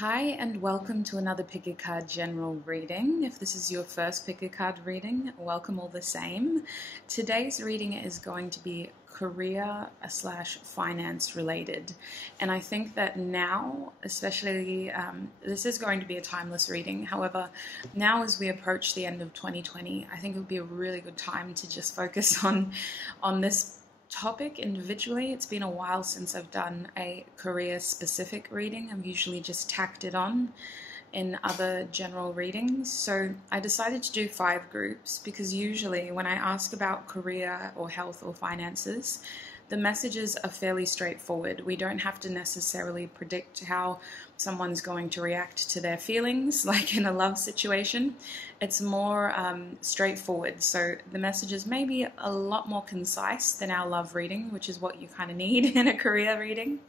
Hi and welcome to another Pick a Card general reading. If this is your first Pick a Card reading, welcome all the same. Today's reading is going to be career/finance related, and I think that now, especially, this is going to be a timeless reading. However, now as we approach the end of 2020, I think it would be a really good time to just focus on this topic individually. It's been a while since I've done a career specific reading. I've usually just tacked it on in other general readings. So I decided to do 5 groups because usually when I ask about career or health or finances, the messages are fairly straightforward. We don't have to necessarily predict how someone's going to react to their feelings, like in a love situation. It's more straightforward. So the messages may be a lot more concise than our love reading, which is what you kind of need in a career reading.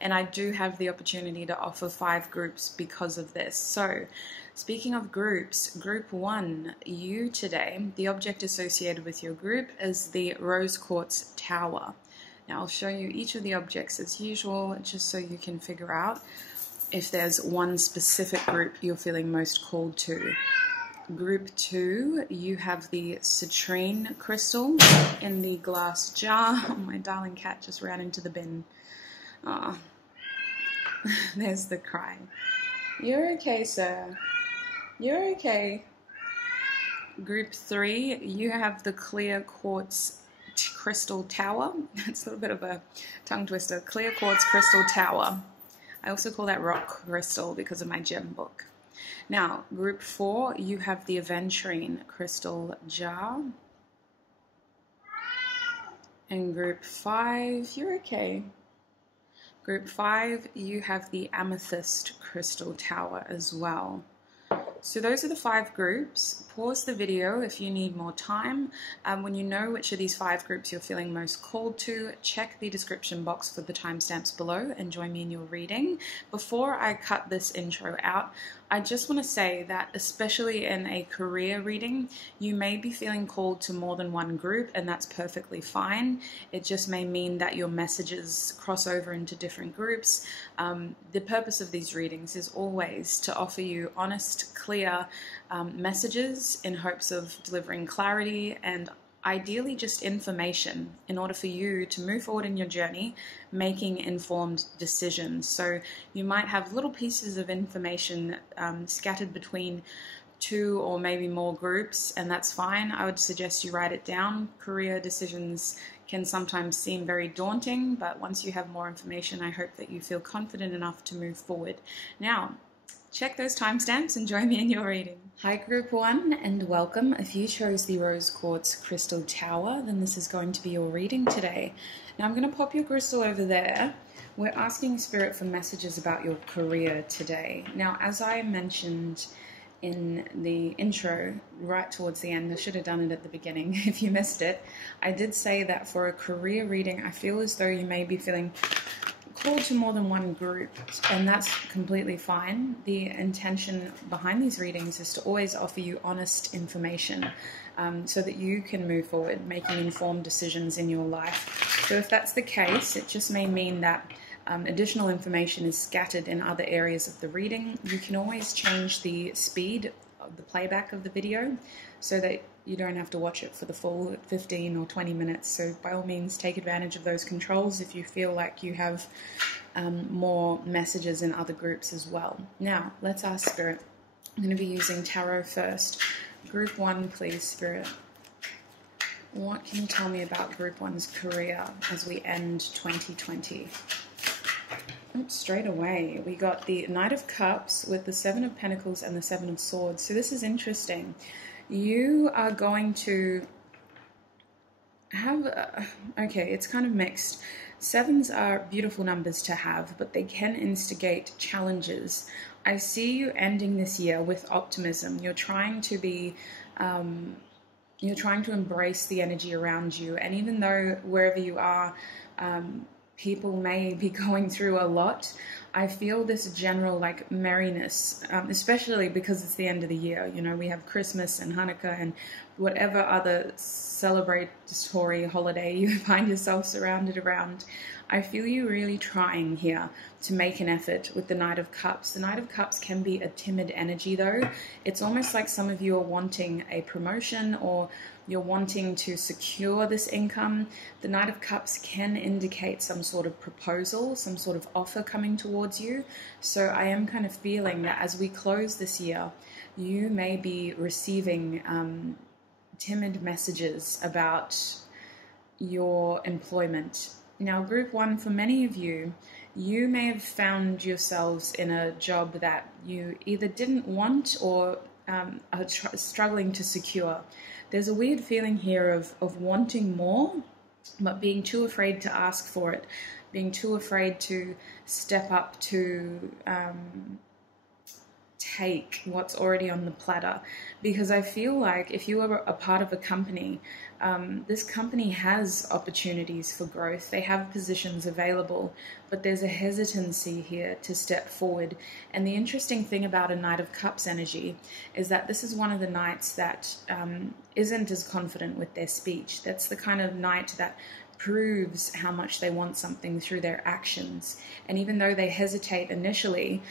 And I do have the opportunity to offer 5 groups because of this. So speaking of groups, group 1, you today, the object associated with your group is the rose quartz tower. Now I'll show you each of the objects as usual, just so you can figure out if there's one specific group you're feeling most called to. Group 2, you have the citrine crystal in the glass jar. Oh, my darling cat just ran into the bin. Ah, there's the cry. You're okay, sir. You're okay. Group 3, you have the clear quartz crystal tower. It's a little bit of a tongue twister. Clear quartz crystal tower. I also call that rock crystal because of my gem book. Now, group 4, you have the aventurine crystal jar. And group 5, you're okay. Group 5, you have the amethyst crystal tower as well. So those are the 5 groups. Pause the video if you need more time. When you know which of these 5 groups you're feeling most called to, check the description box for the timestamps below and join me in your reading. Before I cut this intro out, I just want to say that especially in a career reading, you may be feeling called to more than one group, and that's perfectly fine. It just may mean that your messages cross over into different groups. The purpose of these readings is always to offer you honest, clear messages in hopes of delivering clarity and ideally just information in order for you to move forward in your journey, making informed decisions. So you might have little pieces of information scattered between 2 or maybe more groups, and that's fine. I would suggest you write it down. Career decisions can sometimes seem very daunting, but once you have more information, I hope that you feel confident enough to move forward. Now, check those timestamps and join me in your reading. Hi group 1 and welcome. If you chose the rose quartz crystal tower, then this is going to be your reading today. Now I'm going to pop your crystal over there. We're asking Spirit for messages about your career today. Now, as I mentioned in the intro right towards the end, I should have done it at the beginning if you missed it, I did say that for a career reading, I feel as though you may be feeling called to more than one group, and that's completely fine. The intention behind these readings is to always offer you honest information so that you can move forward, making informed decisions in your life. So if that's the case, it just may mean that additional information is scattered in other areas of the reading. You can always change the speed of the playback of the video so that you don't have to watch it for the full 15 or 20 minutes. So by all means, take advantage of those controls if you feel like you have more messages in other groups as well. Now, let's ask Spirit. I'm going to be using tarot first. Group 1, please, Spirit. What can you tell me about Group 1's career as we end 2020? Oops, straight away, we got the Knight of Cups with the 7 of Pentacles and the 7 of Swords. So this is interesting. You are going to have, okay, it's kind of mixed. 7s are beautiful numbers to have, but they can instigate challenges. I see you ending this year with optimism. You're trying to be, you're trying to embrace the energy around you. And even though wherever you are, people may be going through a lot, I feel this general like merriness, especially because it's the end of the year. You know, we have Christmas and Hanukkah and whatever other celebratory holiday you find yourself surrounded around. I feel you really trying here to make an effort with the Knight of Cups. The Knight of Cups can be a timid energy though. It's almost like some of you are wanting a promotion or you're wanting to secure this income. The Knight of Cups can indicate some sort of proposal, some sort of offer coming towards you. So I am kind of feeling that as we close this year, you may be receiving timid messages about your employment. Now, group one, for many of you, you may have found yourselves in a job that you either didn't want or are struggling to secure. There's a weird feeling here of wanting more, but being too afraid to ask for it, being too afraid to step up to take what's already on the platter. Because I feel like if you are a part of a company, this company has opportunities for growth. They have positions available, but there's a hesitancy here to step forward. And the interesting thing about a Knight of Cups energy is that this is one of the knights that isn't as confident with their speech. That's the kind of knight that proves how much they want something through their actions. And even though they hesitate initially,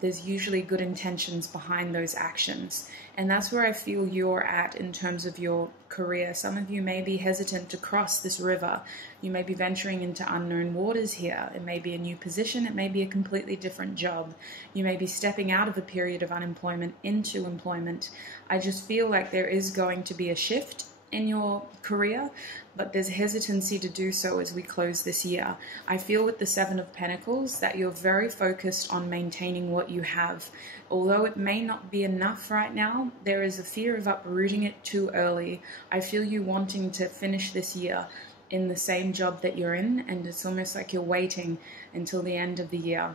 there's usually good intentions behind those actions. And that's where I feel you're at in terms of your career. Some of you may be hesitant to cross this river. You may be venturing into unknown waters here. It may be a new position. It may be a completely different job. You may be stepping out of a period of unemployment into employment. I just feel like there is going to be a shift in your career, but there's hesitancy to do so as we close this year. I feel with the Seven of Pentacles that you're very focused on maintaining what you have. Although it may not be enough right now, there is a fear of uprooting it too early. I feel you wanting to finish this year in the same job that you're in, and it's almost like you're waiting until the end of the year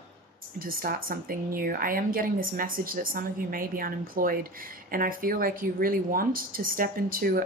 to start something new. I am getting this message that some of you may be unemployed, and I feel like you really want to step into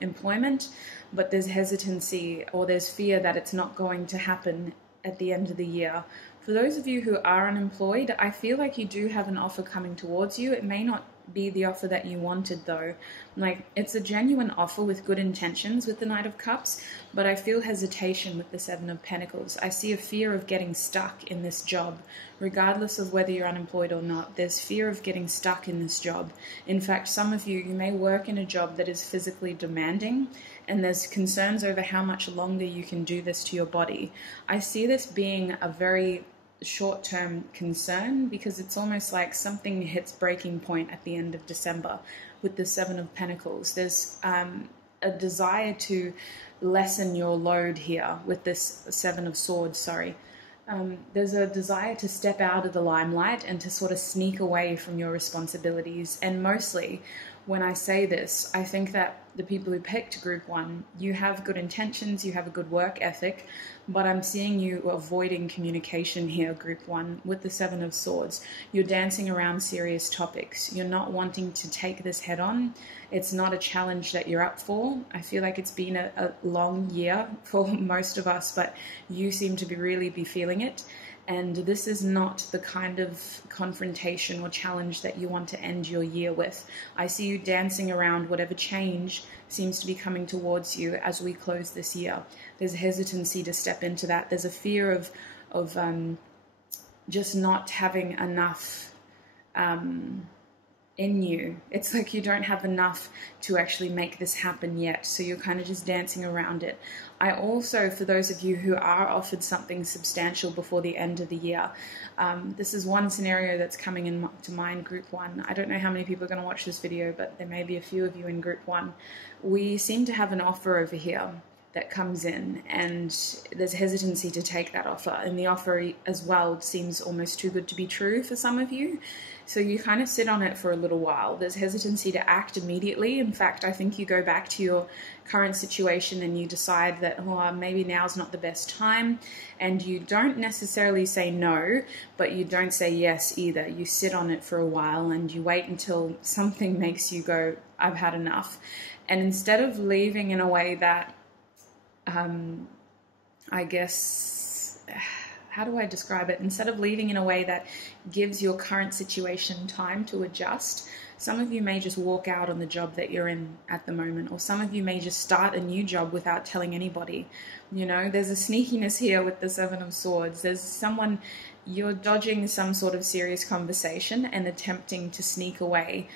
employment, but there's hesitancy or there's fear that it's not going to happen at the end of the year. For those of you who are unemployed, I feel like you do have an offer coming towards you. It may not be the offer that you wanted though. Like, it's a genuine offer with good intentions with the Knight of Cups, but I feel hesitation with the Seven of Pentacles. I see a fear of getting stuck in this job. Regardless of whether you're unemployed or not, there's fear of getting stuck in this job. In fact, some of you may work in a job that is physically demanding, and there's concerns over how much longer you can do this to your body. I see this being a very short-term concern because it's almost like something hits breaking point at the end of December with the Seven of Pentacles. There's a desire to lessen your load here with this Seven of Swords, sorry. There's a desire to step out of the limelight and to sort of sneak away from your responsibilities. And mostly, when I say this, I think that the people who picked group one, you have good intentions, you have a good work ethic, but I'm seeing you avoiding communication here, group one, with the Seven of Swords. You're dancing around serious topics. You're not wanting to take this head on. It's not a challenge that you're up for. I feel like it's been a long year for most of us, but you seem to really be feeling it. And this is not the kind of confrontation or challenge that you want to end your year with. I see you dancing around whatever change seems to be coming towards you as we close this year. There's a hesitancy to step into that. There's a fear of just not having enough in you. It's like you don't have enough to actually make this happen yet, so you're kind of just dancing around it. I also, for those of you who are offered something substantial before the end of the year, this is one scenario that's coming into mind, group one. I don't know how many people are going to watch this video, but there may be a few of you in group one. We seem to have an offer over here that comes in, and there's hesitancy to take that offer, and the offer as well seems almost too good to be true for some of you. So you kind of sit on it for a little while. There's hesitancy to act immediately. In fact, I think you go back to your current situation and you decide that, oh, maybe now's not the best time, and you don't necessarily say no, but you don't say yes either. You sit on it for a while and you wait until something makes you go, I've had enough. And instead of leaving in a way that I guess, how do I describe it? Instead of leaving in a way that gives your current situation time to adjust, Some of you may just walk out on the job that you're in at the moment, or some of you may just start a new job without telling anybody. You know, there's a sneakiness here with the Seven of Swords. There's someone, you're dodging some sort of serious conversation and attempting to sneak away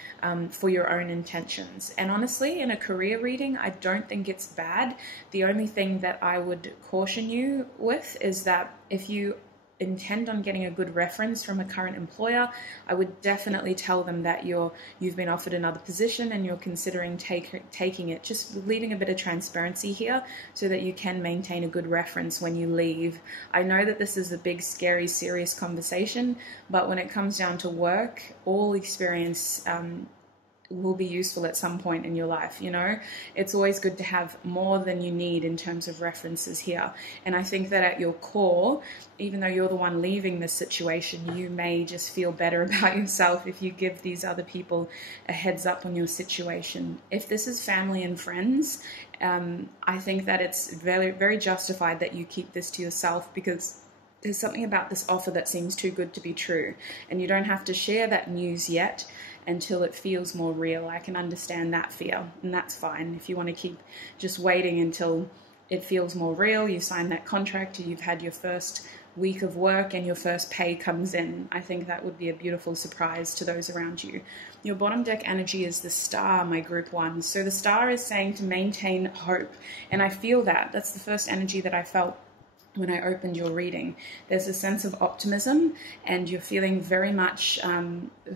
for your own intentions. And honestly, in a career reading, I don't think it's bad. The only thing that I would caution you with is that if you intend on getting a good reference from a current employer, I would definitely tell them that you've been offered another position and you're considering taking it. Just leaving a bit of transparency here so that you can maintain a good reference when you leave. I know that this is a big, scary, serious conversation, but when it comes down to work, all experience will be useful at some point in your life. You know, it's always good to have more than you need in terms of references here. And I think that at your core, even though you're the one leaving this situation, you may just feel better about yourself if you give these other people a heads up on your situation. If this is family and friends, I think that it's very, very justified that you keep this to yourself, because there's something about this offer that seems too good to be true, and you don't have to share that news yet until it feels more real. I can understand that fear, and that's fine. If you want to keep just waiting until it feels more real, you sign that contract, you've had your first week of work and your first pay comes in, I think that would be a beautiful surprise to those around you. Your bottom deck energy is the Star, my group one. So the Star is saying to maintain hope, and I feel that. That's the first energy that I felt when I opened your reading. There's a sense of optimism, and you're feeling very much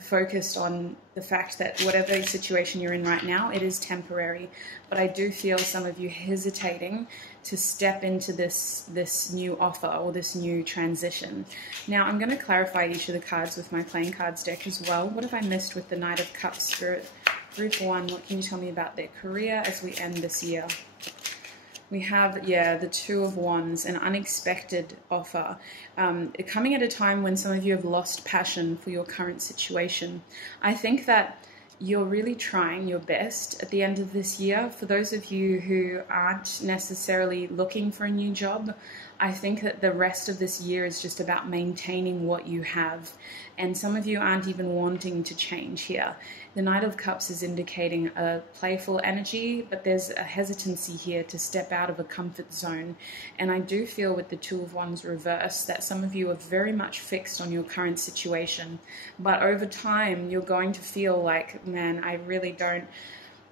focused on the fact that whatever situation you're in right now, it is temporary. But I do feel some of you hesitating to step into this new offer or this new transition. Now, I'm going to clarify each of the cards with my playing cards deck as well. What have I missed with the Knight of Cups, Spirit? Group one, what can you tell me about their career as we end this year? We have, the Two of Wands, an unexpected offer. Coming at a time when some of you have lost passion for your current situation. I think that you're really trying your best at the end of this year. For those of you who aren't necessarily looking for a new job, I think that the rest of this year is just about maintaining what you have. And some of you aren't even wanting to change here. The Knight of Cups is indicating a playful energy, but there's a hesitancy here to step out of a comfort zone. And I do feel with the Two of Wands reverse that some of you are very much fixed on your current situation. But over time, you're going to feel like, man, I really don't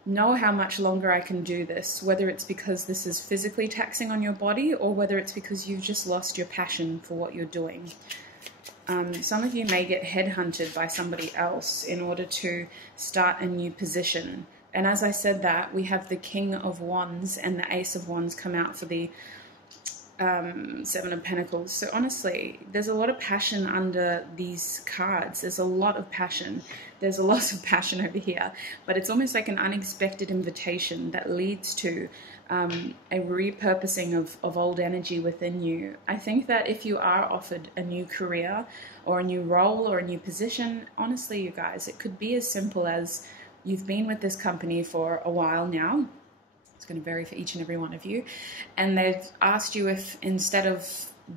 know how much longer I can do this, whether it's because this is physically taxing on your body or whether it's because you've just lost your passion for what you're doing. Some of you may get headhunted by somebody else in order to start a new position. And as I said that, we have the King of Wands and the Ace of Wands come out for the Seven of Pentacles. So honestly, there's a lot of passion under these cards. There's a lot of passion. There's a lot of passion over here, but it's almost like an unexpected invitation that leads to a repurposing of old energy within you. I think that if you are offered a new career or a new role or a new position, honestly, you guys, it could be as simple as you've been with this company for a while now. It's going to vary for each and every one of you. And they've asked you if instead of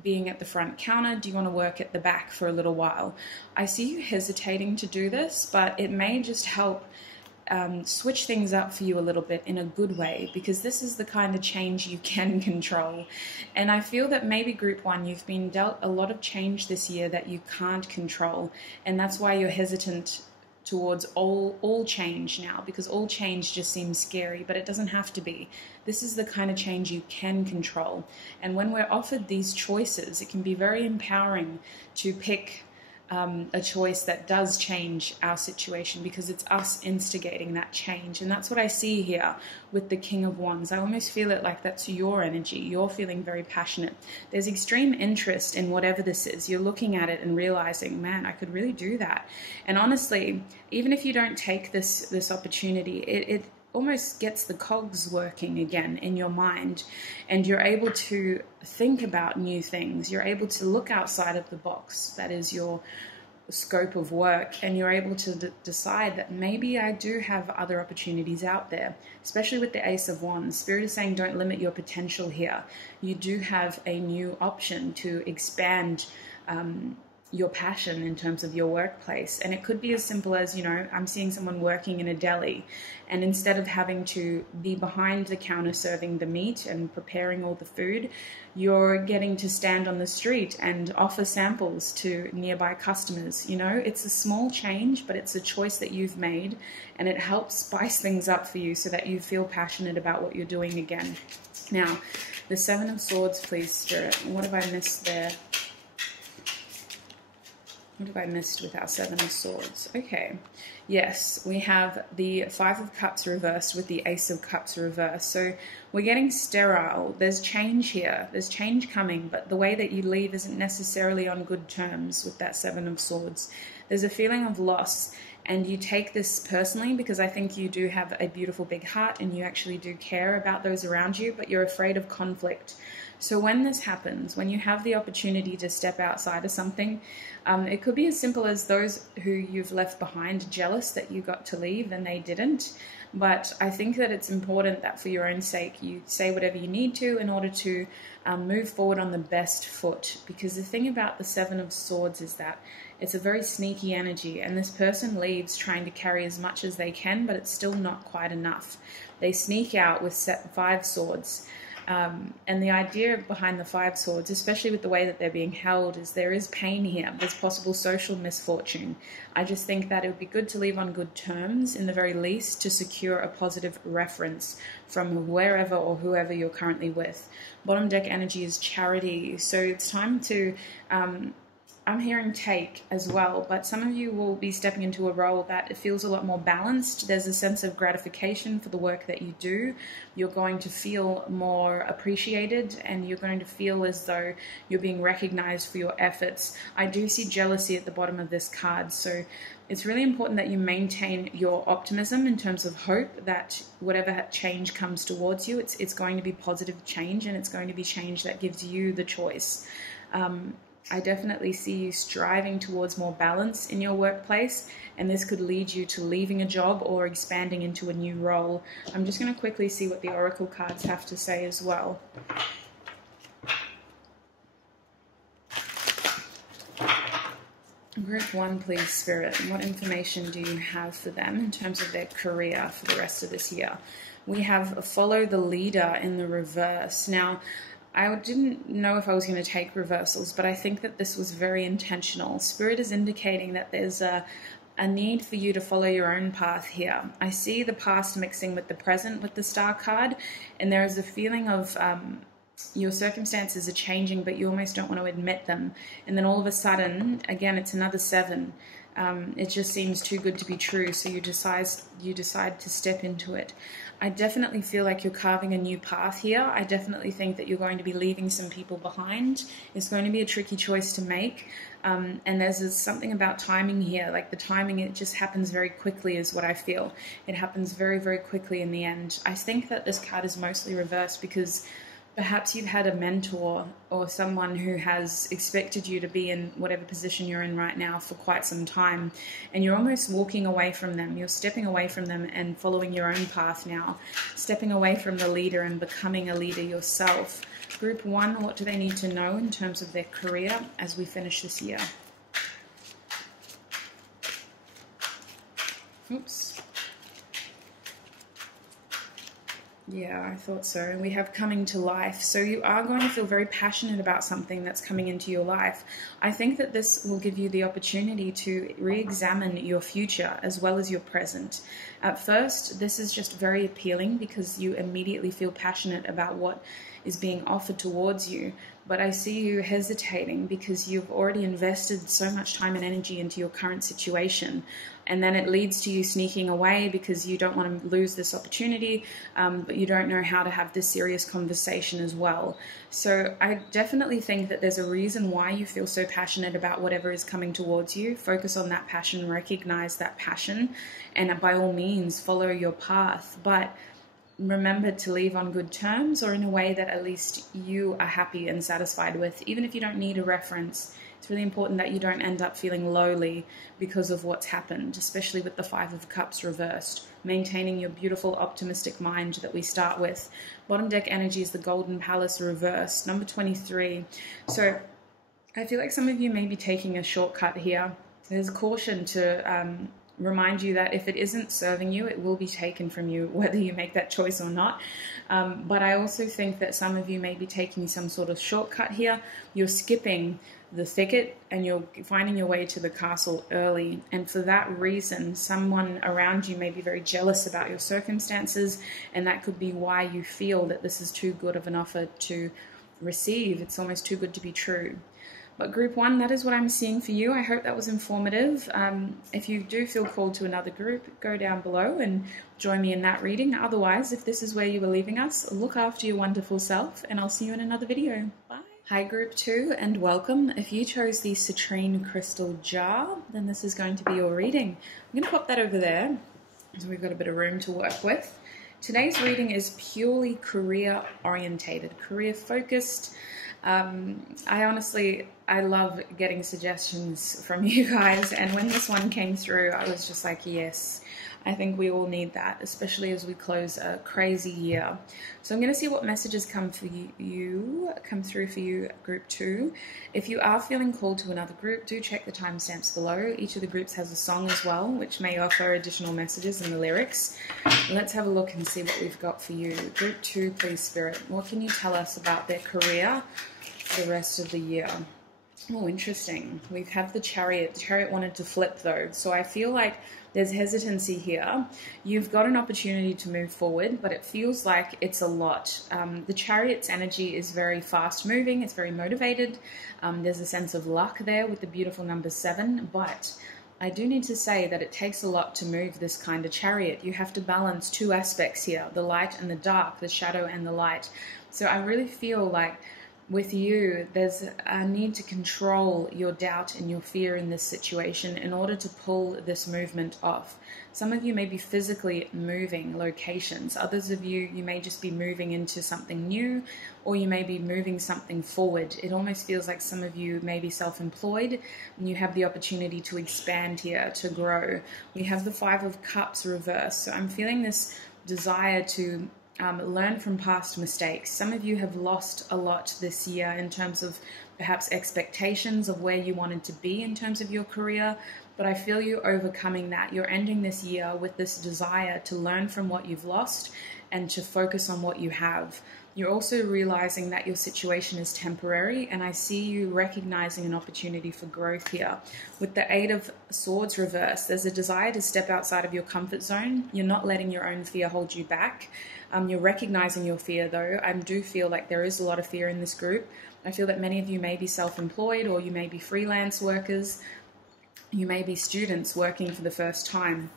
being at the front counter, do you want to work at the back for a little while? I see you hesitating to do this, but it may just help switch things up for you a little bit in a good way, because this is the kind of change you can control. And I feel that maybe group one, you've been dealt a lot of change this year that you can't control. And that's why you're hesitant towards all change now, because all change just seems scary, but it doesn't have to be. This is the kind of change you can control. And when we're offered these choices, it can be very empowering to pick a choice that does change our situation, because it's us instigating that change. And that's what I see here with the King of Wands. I almost feel it like that's your energy. You're feeling very passionate. There's extreme interest in whatever this is. You're looking at it and realizing, man, I could really do that. And honestly, even if you don't take this opportunity, it almost gets the cogs working again in your mind, and you're able to think about new things. You're able to look outside of the box. That is your scope of work, and you're able to decide that maybe I do have other opportunities out there, especially with the Ace of Wands. Spirit is saying don't limit your potential here. You do have a new option to expand your passion in terms of your workplace. And it could be as simple as, you know, I'm seeing someone working in a deli, and instead of having to be behind the counter serving the meat and preparing all the food, you're getting to stand on the street and offer samples to nearby customers. You know, it's a small change, but it's a choice that you've made, and it helps spice things up for you so that you feel passionate about what you're doing again. Now, the Seven of Swords, please, Spirit. What have I missed there? What have I missed with our Seven of Swords? Okay, yes, we have the Five of Cups reversed with the Ace of Cups reversed. So we're getting sterile. There's change here. There's change coming, but the way that you leave isn't necessarily on good terms with that Seven of Swords. There's a feeling of loss, and you take this personally because I think you do have a beautiful big heart and you actually do care about those around you, but you're afraid of conflict. So when this happens, when you have the opportunity to step outside of something, it could be as simple as those who you've left behind jealous that you got to leave and they didn't. But I think that it's important that for your own sake, you say whatever you need to in order to move forward on the best foot. Because the thing about the Seven of Swords is that it's a very sneaky energy, and this person leaves trying to carry as much as they can, but it's still not quite enough. They sneak out with Five Swords. And the idea behind the Five Swords, especially with the way that they're being held, is there is pain here. There's possible social misfortune. I just think that it would be good to leave on good terms, in the very least, to secure a positive reference from wherever or whoever you're currently with. Bottom deck energy is Charity. So it's time to... I'm hearing take as well, but some of you will be stepping into a role that it feels a lot more balanced. There's a sense of gratification for the work that you do. You're going to feel more appreciated, and you're going to feel as though you're being recognized for your efforts. I do see jealousy at the bottom of this card, so it's really important that you maintain your optimism in terms of hope that whatever change comes towards you, it's going to be positive change, and it's going to be change that gives you the choice. I definitely see you striving towards more balance in your workplace, and this could lead you to leaving a job or expanding into a new role. I'm just going to quickly see what the Oracle cards have to say as well. Group 1, please, Spirit. What information do you have for them in terms of their career for the rest of this year? We have Follow the Leader in the reverse. Now, I didn't know if I was going to take reversals, but I think that this was very intentional. Spirit is indicating that there's a need for you to follow your own path here. I see the past mixing with the present with the Star card, and there is a feeling of your circumstances are changing, but you almost don't want to admit them. And then all of a sudden, again, it's another 7. It just seems too good to be true, so you decide to step into it. I definitely feel like you're carving a new path here. I definitely think that you're going to be leaving some people behind. It's going to be a tricky choice to make. And there's something about timing here. Like the timing, it just happens very quickly is what I feel. It happens very, very quickly in the end. I think that this card is mostly reversed because perhaps you've had a mentor or someone who has expected you to be in whatever position you're in right now for quite some time, and you're almost walking away from them. You're stepping away from them and following your own path now, stepping away from the leader and becoming a leader yourself. Group 1, what do they need to know in terms of their career as we finish this year? Oops. Yeah, I thought so. We have coming to life. So you are going to feel very passionate about something that's coming into your life. I think that this will give you the opportunity to re-examine your future as well as your present. At first, this is just very appealing because you immediately feel passionate about what is being offered towards you. But I see you hesitating because you've already invested so much time and energy into your current situation. And then it leads to you sneaking away because you don't want to lose this opportunity, but you don't know how to have this serious conversation as well. So I definitely think that there's a reason why you feel so passionate about whatever is coming towards you. Focus on that passion, recognize that passion, and by all means follow your path. But remember to leave on good terms, or in a way that at least you are happy and satisfied with. Even if you don't need a reference, it's really important that you don't end up feeling lowly because of what's happened, especially with the Five of Cups reversed. Maintaining your beautiful optimistic mind that we start with. Bottom deck energy is the Golden Palace reversed, number 23. So I feel like some of you may be taking a shortcut here. There's caution to remind you that if it isn't serving you, it will be taken from you, whether you make that choice or not. But I also think that some of you may be taking some sort of shortcut here. You're skipping the thicket and you're finding your way to the castle early. And for that reason, someone around you may be very jealous about your circumstances, and that could be why you feel that this is too good of an offer to receive. It's almost too good to be true. But group 1, that is what I'm seeing for you. I hope that was informative. If you do feel called to another group, go down below and join me in that reading. Otherwise, if this is where you are leaving us, look after your wonderful self, and I'll see you in another video. Bye. Hi group 2, and welcome. If you chose the citrine crystal jar, then this is going to be your reading. I'm going to pop that over there, so we've got a bit of room to work with. Today's reading is purely career orientated, career focused. I love getting suggestions from you guys, and when this one came through, I was just like, yes, I think we all need that, especially as we close a crazy year. So I'm going to see what messages come through for you, group 2. If you are feeling called to another group, do check the timestamps below. Each of the groups has a song as well, which may offer additional messages in the lyrics. Let's have a look and see what we've got for you. Group 2, please, Spirit. What can you tell us about their career for the rest of the year? Oh, interesting. We have the Chariot. The Chariot wanted to flip, though. So I feel like there's hesitancy here. You've got an opportunity to move forward, but it feels like it's a lot. The Chariot's energy is very fast-moving. It's very motivated. There's a sense of luck there with the beautiful number 7, but I do need to say that it takes a lot to move this kind of chariot. You have to balance 2 aspects here, the light and the dark, the shadow and the light. So I really feel like with you, there's a need to control your doubt and your fear in this situation in order to pull this movement off. Some of you may be physically moving locations. Others of you, you may just be moving into something new, or you may be moving something forward. It almost feels like some of you may be self-employed and you have the opportunity to expand here, to grow. We have the 5 of Cups reversed. So I'm feeling this desire to learn from past mistakes. Some of you have lost a lot this year in terms of perhaps expectations of where you wanted to be in terms of your career, but I feel you overcoming that. You're ending this year with this desire to learn from what you've lost and to focus on what you have. You're also realizing that your situation is temporary, and I see you recognizing an opportunity for growth here. With the 8 of Swords reversed, there's a desire to step outside of your comfort zone. You're not letting your own fear hold you back. You're recognizing your fear, though. I do feel like there is a lot of fear in this group. I feel that many of you may be self-employed, or you may be freelance workers. You may be students working for the first time.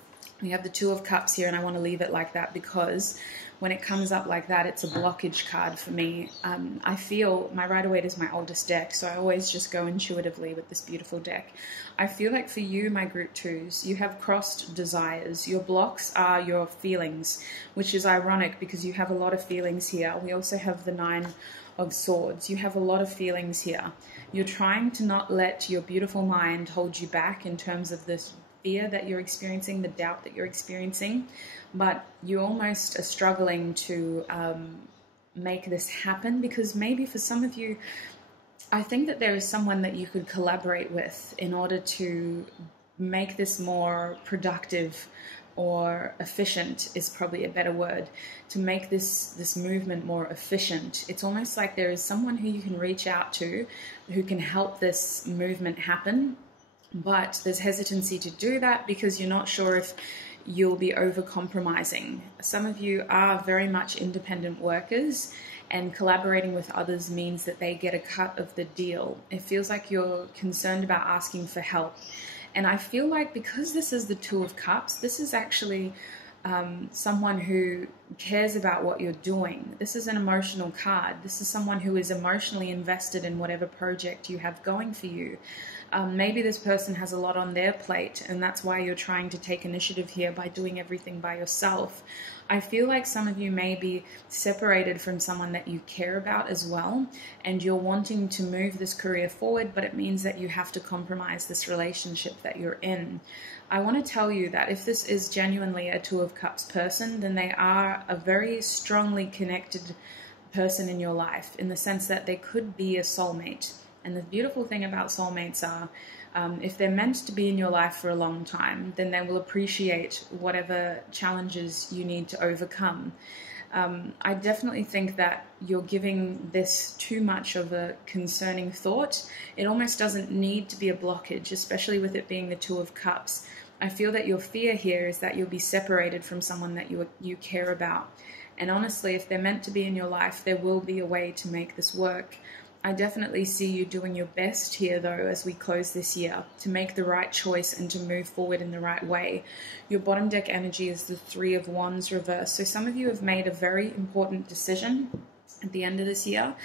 We have the 2 of Cups here, and I want to leave it like that because when it comes up like that, it's a blockage card for me. I feel my Rider-Waite is my oldest deck, so I always just go intuitively with this beautiful deck. I feel like for you, my group 2s, you have crossed desires. Your blocks are your feelings, which is ironic because you have a lot of feelings here. We also have the 9 of Swords. You have a lot of feelings here. You're trying to not let your beautiful mind hold you back in terms of this fear that you're experiencing, the doubt that you're experiencing, but you almost are struggling to make this happen because maybe for some of you, I think that there is someone that you could collaborate with in order to make this more productive, or efficient is probably a better word, to make this movement more efficient. It's almost like there is someone who you can reach out to who can help this movement happen. But there's hesitancy to do that because you're not sure if you'll be over-compromising. Some of you are very much independent workers, and collaborating with others means that they get a cut of the deal. It feels like you're concerned about asking for help. And I feel like because this is the 2 of Cups, this is actually someone who cares about what you're doing. This is an emotional card. This is someone who is emotionally invested in whatever project you have going for you. Maybe this person has a lot on their plate, and that's why you're trying to take initiative here by doing everything by yourself. I feel like some of you may be separated from someone that you care about as well, and you're wanting to move this career forward, but it means that you have to compromise this relationship that you're in. I want to tell you that if this is genuinely a 2 of Cups person, then they are a very strongly connected person in your life, in the sense that they could be a soulmate. And the beautiful thing about soulmates are, if they're meant to be in your life for a long time, then they will appreciate whatever challenges you need to overcome. I definitely think that you're giving this too much of a concerning thought. It almost doesn't need to be a blockage, especially with it being the Two of Cups. I feel that your fear here is that you'll be separated from someone that you care about. And honestly, if they're meant to be in your life, there will be a way to make this work. I definitely see you doing your best here, though, as we close this year, to make the right choice and to move forward in the right way. Your bottom deck energy is the Three of Wands reverse. So some of you have made a very important decision at the end of this year.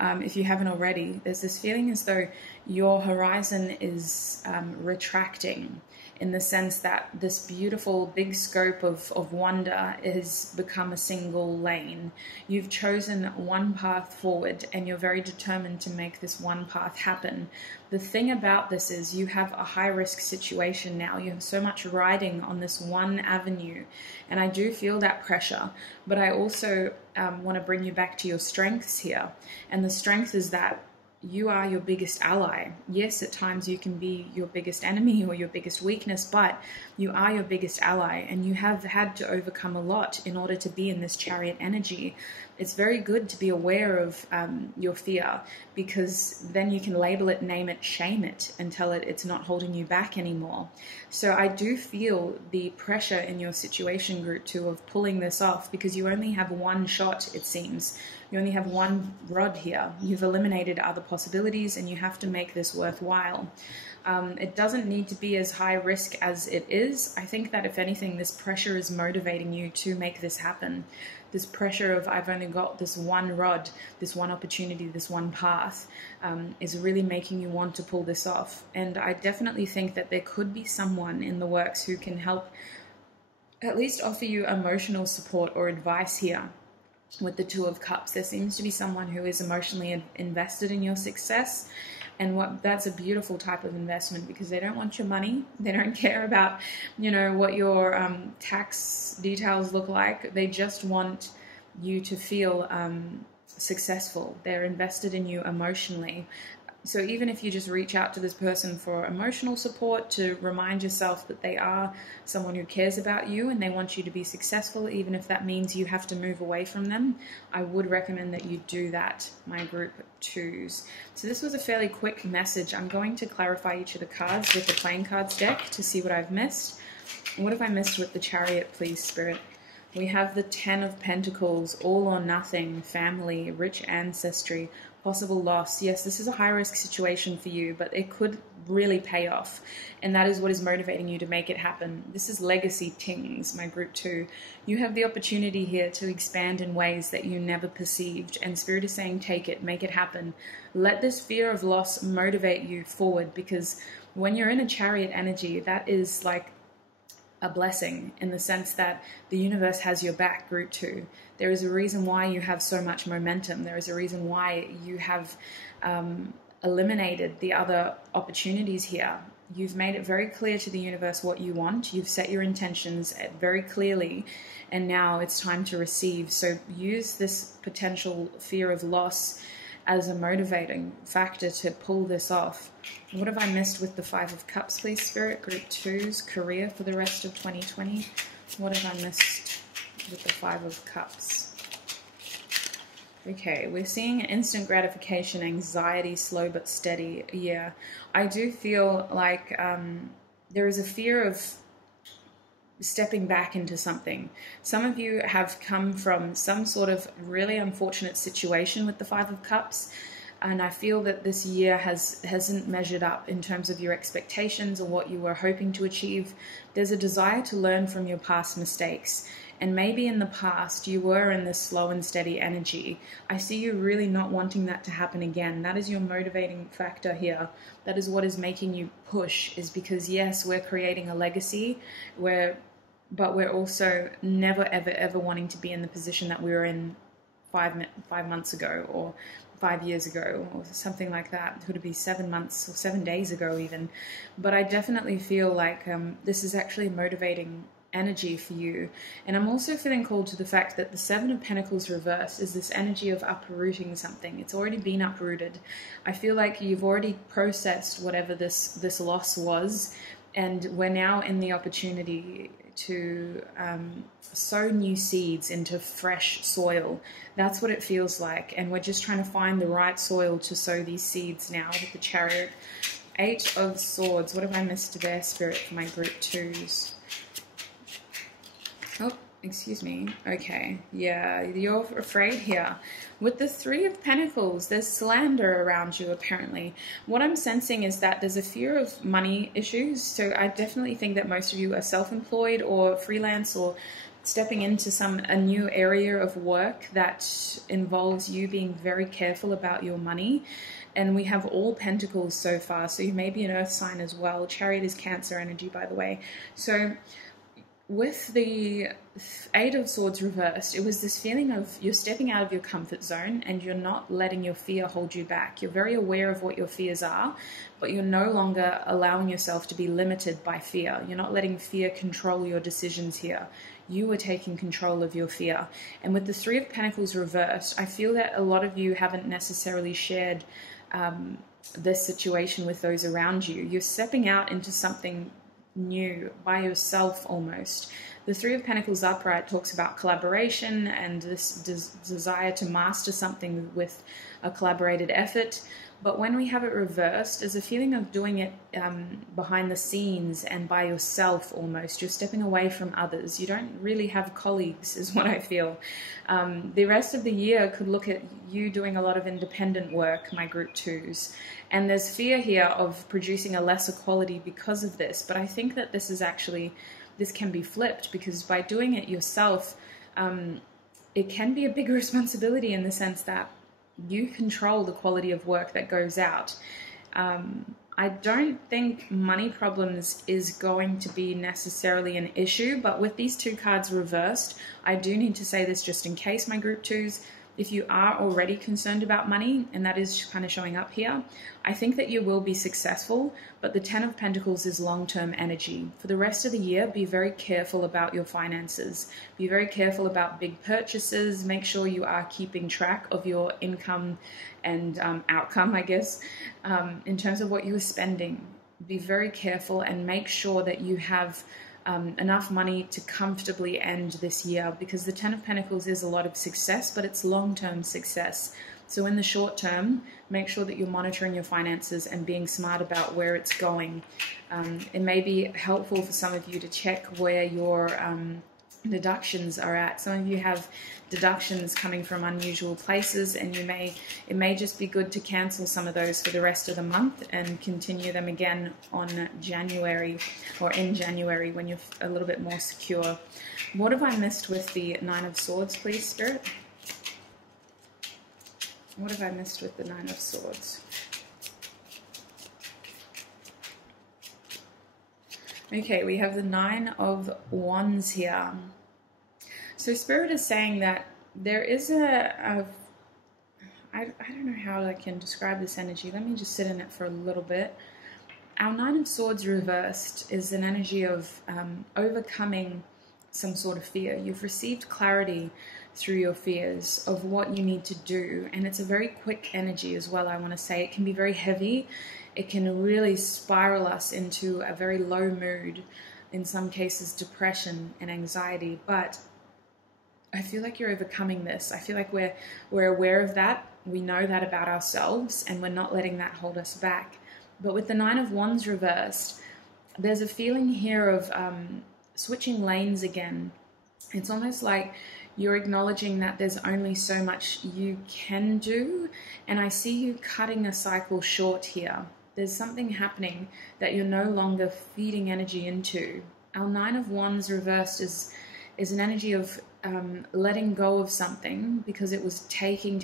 If you haven't already, there's this feeling as though your horizon is retracting, in the sense that this beautiful big scope of wonder has become a single lane. You've chosen one path forward and you're very determined to make this one path happen. The thing about this is you have a high-risk situation now. You have so much riding on this one avenue, and I do feel that pressure, but I also want to bring you back to your strengths here. And the strength is that you are your biggest ally. Yes, at times you can be your biggest enemy or your biggest weakness, but you are your biggest ally, and you have had to overcome a lot in order to be in this Chariot energy. It's very good to be aware of your fear, because then you can label it, name it, shame it, and tell it it's not holding you back anymore. So I do feel the pressure in your situation, Group 2, of pulling this off, because you only have one shot, it seems. You only have one rod here. You've eliminated other possibilities, and you have to make this worthwhile. It doesn't need to be as high risk as it is. I think that if anything, this pressure is motivating you to make this happen. This pressure of, I've only got this one rod, this one opportunity, this one path, is really making you want to pull this off. And I definitely think that there could be someone in the works who can help at least offer you emotional support or advice here. With the Two of Cups, there seems to be someone who is emotionally invested in your success, and that's a beautiful type of investment, because they don't want your money. They don't care about, what your tax details look like. They just want you to feel successful. They're invested in you emotionally. So even if you just reach out to this person for emotional support, to remind yourself that they are someone who cares about you and they want you to be successful, even if that means you have to move away from them, I would recommend that you do that, my Group 2s. So this was a fairly quick message. I'm going to clarify each of the cards with the playing cards deck to see what I've missed. What have I missed with the Chariot, please, Spirit? We have the Ten of Pentacles, all or nothing, family, rich ancestry, possible loss. Yes, this is a high-risk situation for you, but it could really pay off, and that is what is motivating you to make it happen. This is legacy tings, my Group 2. You have the opportunity here to expand in ways that you never perceived, and Spirit is saying take it, make it happen. Let this fear of loss motivate you forward, because when you're in a Chariot energy, that is like a blessing, in the sense that the universe has your back, Group 2. There is a reason why you have so much momentum. There is a reason why you have eliminated the other opportunities here. You've made it very clear to the universe what you want. You've set your intentions very clearly, and now it's time to receive. So use this potential fear of loss as a motivating factor to pull this off. What have I missed with the Five of Cups, please, Spirit? Group 2's career for the rest of 2020. What have I missed with the Five of Cups? Okay, we're seeing instant gratification, anxiety, slow but steady. Yeah, I do feel like there is a fear of stepping back into something. Some of you have come from some sort of really unfortunate situation with the Five of Cups, and I feel that this year hasn't measured up in terms of your expectations or what you were hoping to achieve. There's a desire to learn from your past mistakes, and maybe in the past you were in this slow and steady energy. I see you really not wanting that to happen again. That is your motivating factor here. That is what is making you push, is because yes, we're creating a legacy, but we're also never, ever, ever wanting to be in the position that we were in 5 months ago, or 5 years ago, or something like that. Could it be 7 months or 7 days ago even? But I definitely feel like this is actually a motivating energy for you. And I'm also feeling called to the fact that the Seven of Pentacles reversed is this energy of uprooting something. It's already been uprooted. I feel like you've already processed whatever this loss was, and we're now in the opportunity to sow new seeds into fresh soil. That's what it feels like, and we're just trying to find the right soil to sow these seeds now with the Chariot. Eight of Swords. What have I missed there, Spirit, for my group 2s? Oh, excuse me. Okay, yeah, you're afraid here. With the Three of Pentacles, there's slander around you, apparently. What I'm sensing is that there's a fear of money issues. So I definitely think that most of you are self-employed or freelance or stepping into a new area of work that involves you being very careful about your money. And we have all Pentacles so far, so you may be an earth sign as well. Chariot is Cancer energy, by the way. So with the Eight of Swords reversed, it was this feeling of you're stepping out of your comfort zone and you're not letting your fear hold you back. You're very aware of what your fears are, but you're no longer allowing yourself to be limited by fear. You're not letting fear control your decisions here. You are taking control of your fear. And with the Three of Pentacles reversed, I feel that a lot of you haven't necessarily shared this situation with those around you. You're stepping out into something new by yourself almost. The Three of Pentacles upright talks about collaboration and this desire to master something with a collaborated effort. But when we have it reversed, there's a feeling of doing it behind the scenes and by yourself almost. You're stepping away from others. You don't really have colleagues, is what I feel. The rest of the year could look at you doing a lot of independent work, my group 2s. And there's fear here of producing a lesser quality because of this. But I think that this can be flipped, because by doing it yourself, it can be a bigger responsibility in the sense that you control the quality of work that goes out. I don't think money problems is going to be necessarily an issue, but with these two cards reversed, I do need to say this just in case, my group 2s. If you are already concerned about money, and that is kind of showing up here, I think that you will be successful, but the Ten of Pentacles is long-term energy. For the rest of the year, be very careful about your finances. Be very careful about big purchases. Make sure you are keeping track of your income and outcome, I guess, in terms of what you are spending. Be very careful and make sure that you have enough money to comfortably end this year, because the Ten of Pentacles is a lot of success, but it's long-term success. So in the short term, make sure that you're monitoring your finances and being smart about where it's going. It may be helpful for some of you to check where your deductions are at. Some of you have deductions coming from unusual places, and it may just be good to cancel some of those for the rest of the month and continue them again on January, or in January, when you're a little bit more secure. What have I missed with the Nine of Swords, please, Spirit? What have I missed with the Nine of Swords? Okay, we have the Nine of Wands here. So Spirit is saying that there is I don't know how I can describe this energy. Let me just sit in it for a little bit. Our Nine of Swords reversed is an energy of overcoming some sort of fear. You've received clarity through your fears of what you need to do, and it's a very quick energy as well. I want to say it can be very heavy. It can really spiral us into a very low mood, in some cases depression and anxiety, but I feel like you're overcoming this. I feel like we're aware of that. We know that about ourselves, and we're not letting that hold us back. But with the Nine of Wands reversed, there's a feeling here of switching lanes again. It's almost like you're acknowledging that there's only so much you can do, and I see you cutting a cycle short here. There's something happening that you're no longer feeding energy into. Our Nine of Wands reversed is an energy of letting go of something because it was taking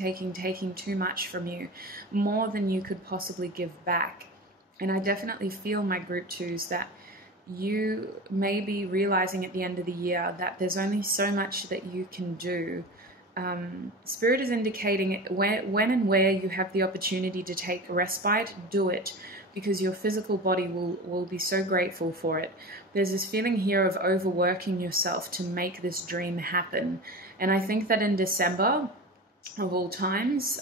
too much from you, more than you could possibly give back. And I definitely feel, my group 2s, that you may be realizing at the end of the year that there's only so much that you can do. Spirit is indicating when and where you have the opportunity to take a respite, do it. because your physical body will be so grateful for it. There's this feeling here of overworking yourself to make this dream happen. And I think that in December, of all times,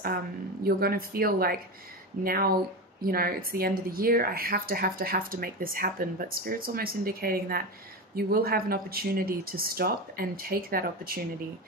you're going to feel like now, you know, it's the end of the year. I have to make this happen. But Spirit's almost indicating that you will have an opportunity to stop and take that opportunity.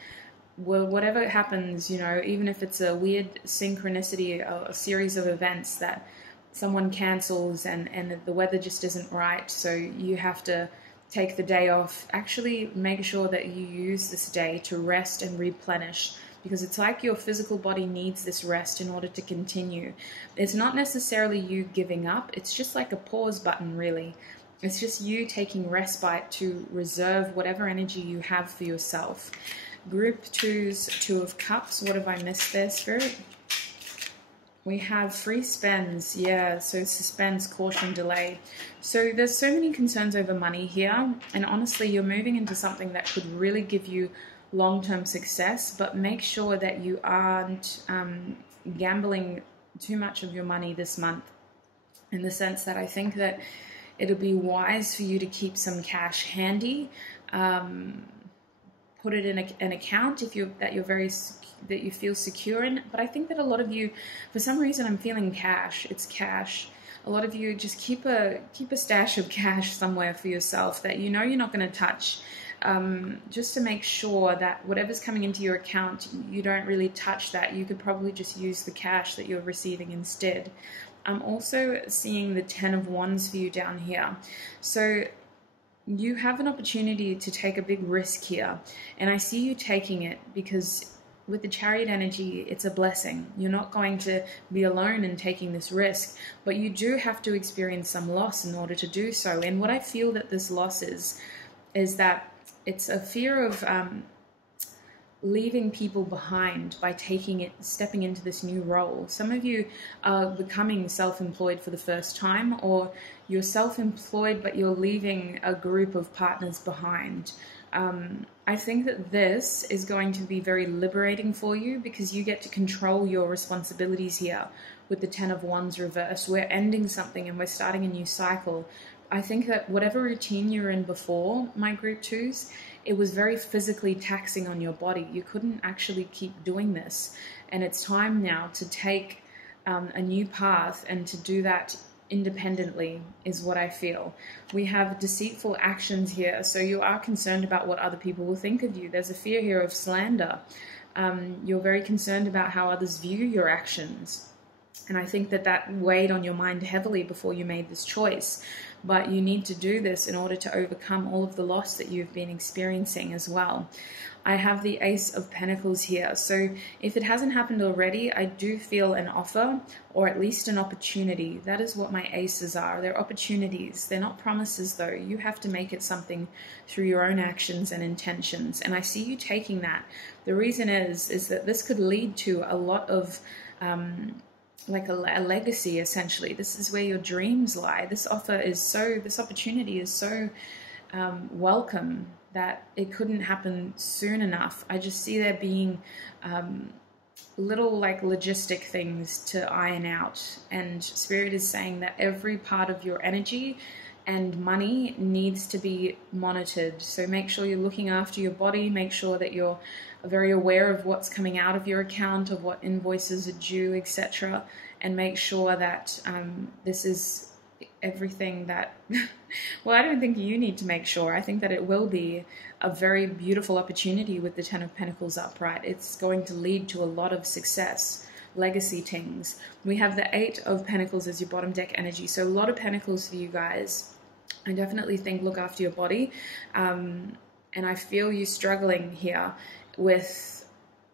Well, whatever happens, you know, even if it's a weird synchronicity, a series of events that someone cancels and the weather just isn't right, so you have to take the day off, actually make sure that you use this day to rest and replenish, because it's like your physical body needs this rest in order to continue. It's not necessarily you giving up, it's just like a pause button, really. It's just you taking respite to reserve whatever energy you have for yourself. Group 2's Two of Cups. What have I missed there, Spirit? We have free spends. Yeah, so suspense, caution, delay. So there's so many concerns over money here. And honestly, you're moving into something that could really give you long-term success. But make sure that you aren't gambling too much of your money this month. In the sense that I think that it'll be wise for you to keep some cash handy. Put it in an account if that you feel secure in. But I think that a lot of you, for some reason, I'm feeling cash. It's cash. A lot of you just keep a stash of cash somewhere for yourself that you know you're not going to touch, just to make sure that whatever's coming into your account, you don't really touch that. You could probably just use the cash that you're receiving instead. I'm also seeing the 10 of Wands for you down here. So you have an opportunity to take a big risk here, and I see you taking it because with the Chariot energy, it's a blessing. You're not going to be alone in taking this risk, but you do have to experience some loss in order to do so. And what I feel that this loss is that it's a fear of leaving people behind by stepping into this new role. Some of you are becoming self-employed for the first time, or you're self-employed but you're leaving a group of partners behind. I think that this is going to be very liberating for you because you get to control your responsibilities here with the 10 of Wands reverse. We're ending something and we're starting a new cycle. I think that whatever routine you were in before, my group 2s, it was very physically taxing on your body. You couldn't actually keep doing this. And it's time now to take a new path and to do that independently is what I feel. We have deceitful actions here. So you are concerned about what other people will think of you. There's a fear here of slander. You're very concerned about how others view your actions. And I think that weighed on your mind heavily before you made this choice. But you need to do this in order to overcome all of the loss that you've been experiencing as well. I have the Ace of Pentacles here. So if it hasn't happened already, I do feel an offer or at least an opportunity. That is what my aces are. They're opportunities. They're not promises though. You have to make it something through your own actions and intentions. And I see you taking that. The reason is that this could lead to a lot of like a legacy, essentially. This is where your dreams lie. This opportunity is so welcome that it couldn't happen soon enough. I just see there being little like logistic things to iron out, and Spirit is saying that every part of your energy and money needs to be monitored. So make sure you're looking after your body, make sure that you're very aware of what's coming out of your account, of what invoices are due, etc. And make sure that this is everything that, well, I don't think you need to make sure. I think that it will be a very beautiful opportunity with the 10 of Pentacles upright. It's going to lead to a lot of success, legacy things. We have the 8 of Pentacles as your bottom deck energy. So a lot of Pentacles for you guys. I definitely think look after your body. And I feel you struggling here with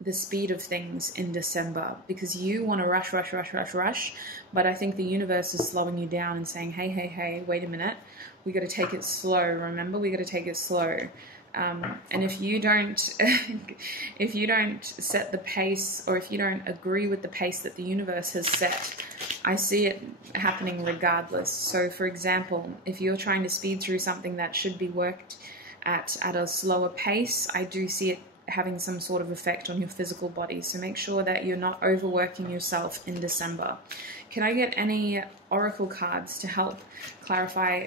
the speed of things in December because you want to rush. But I think the universe is slowing you down and saying, hey, wait a minute. We got to take it slow. Remember, we got to take it slow. And if you don't set the pace, or if you don't agree with the pace that the universe has set, I see it happening regardless. So for example, if you're trying to speed through something that should be worked at a slower pace, I do see it having some sort of effect on your physical body. So make sure that you're not overworking yourself in December. Can I get any oracle cards to help clarify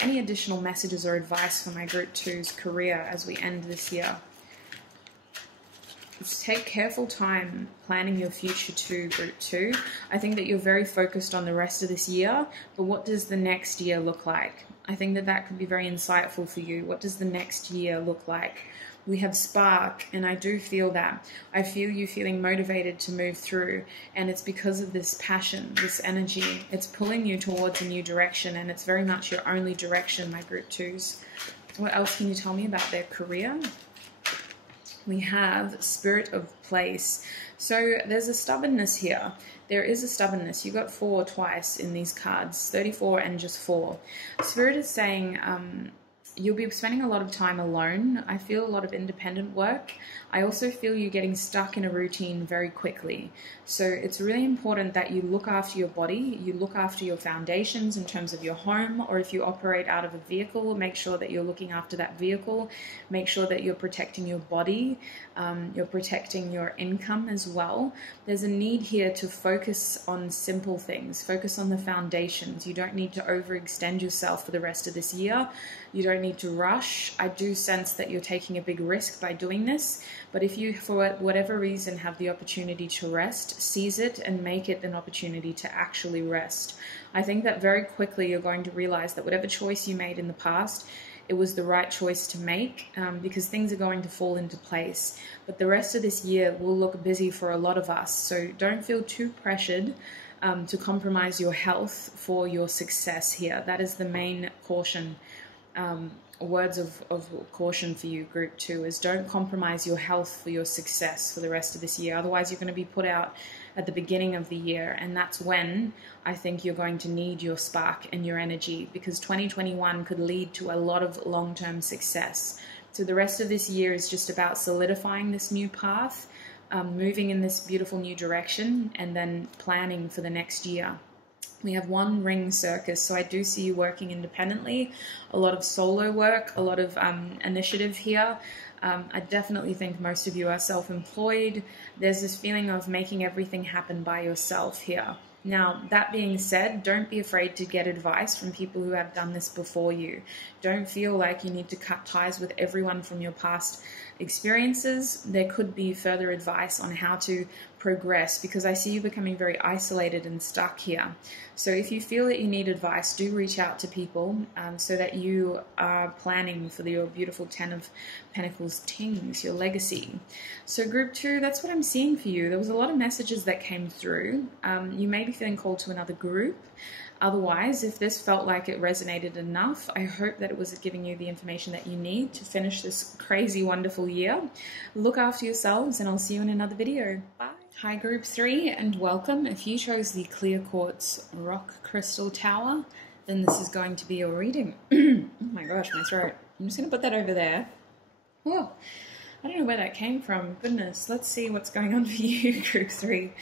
any additional messages or advice for my Group 2's career as we end this year? Just take careful time planning your future to Group 2. I think that you're very focused on the rest of this year, but what does the next year look like? I think that that could be very insightful for you. What does the next year look like? We have spark, and I do feel that. I feel you feeling motivated to move through, and it's because of this passion, this energy. It's pulling you towards a new direction, and it's very much your only direction, my Group 2s. What else can you tell me about their career? We have Spirit of Place. So there's a stubbornness here. There is a stubbornness. You got 4 twice in these cards, 34 and just 4. Spirit is saying you'll be spending a lot of time alone. I feel a lot of independent work. I also feel you getting stuck in a routine very quickly. So it's really important that you look after your body, you look after your foundations in terms of your home, or if you operate out of a vehicle, make sure that you're looking after that vehicle. Make sure that you're protecting your body, you're protecting your income as well. There's a need here to focus on simple things, focus on the foundations. You don't need to overextend yourself for the rest of this year. You don't need to rush. I do sense that you're taking a big risk by doing this, but if you, for whatever reason, have the opportunity to rest, seize it and make it an opportunity to actually rest. I think that very quickly you're going to realize that whatever choice you made in the past, it was the right choice to make, because things are going to fall into place. But the rest of this year will look busy for a lot of us, so don't feel too pressured to compromise your health for your success here. That is the main caution. Words of caution for you, Group 2, is don't compromise your health for your success for the rest of this year. Otherwise, you're going to be put out at the beginning of the year, and that's when I think you're going to need your spark and your energy, because 2021 could lead to a lot of long-term success. So the rest of this year is just about solidifying this new path, moving in this beautiful new direction, and then planning for the next year. We have one ring circus, so I do see you working independently, a lot of solo work, a lot of initiative here. I definitely think most of you are self-employed. There's this feeling of making everything happen by yourself here. Now, that being said, don't be afraid to get advice from people who have done this before you. Don't feel like you need to cut ties with everyone from your past experiences. There could be further advice on how to progress, because I see you becoming very isolated and stuck here. So if you feel that you need advice, do reach out to people so that you are planning for your beautiful 10 of Pentacles tings, your legacy. So Group 2, that's what I'm seeing for you. There was a lot of messages that came through. You may be feeling called to another group. Otherwise, if this felt like it resonated enough, I hope that it was giving you the information that you need to finish this crazy, wonderful year. Look after yourselves, and I'll see you in another video. Bye. Hi, Group 3, and welcome. If you chose the Clear Quartz Rock Crystal Tower, then this is going to be your reading. Oh my gosh, my throat. I'm just going to put that over there. Oh, I don't know where that came from. Goodness, let's see what's going on for you, Group 3.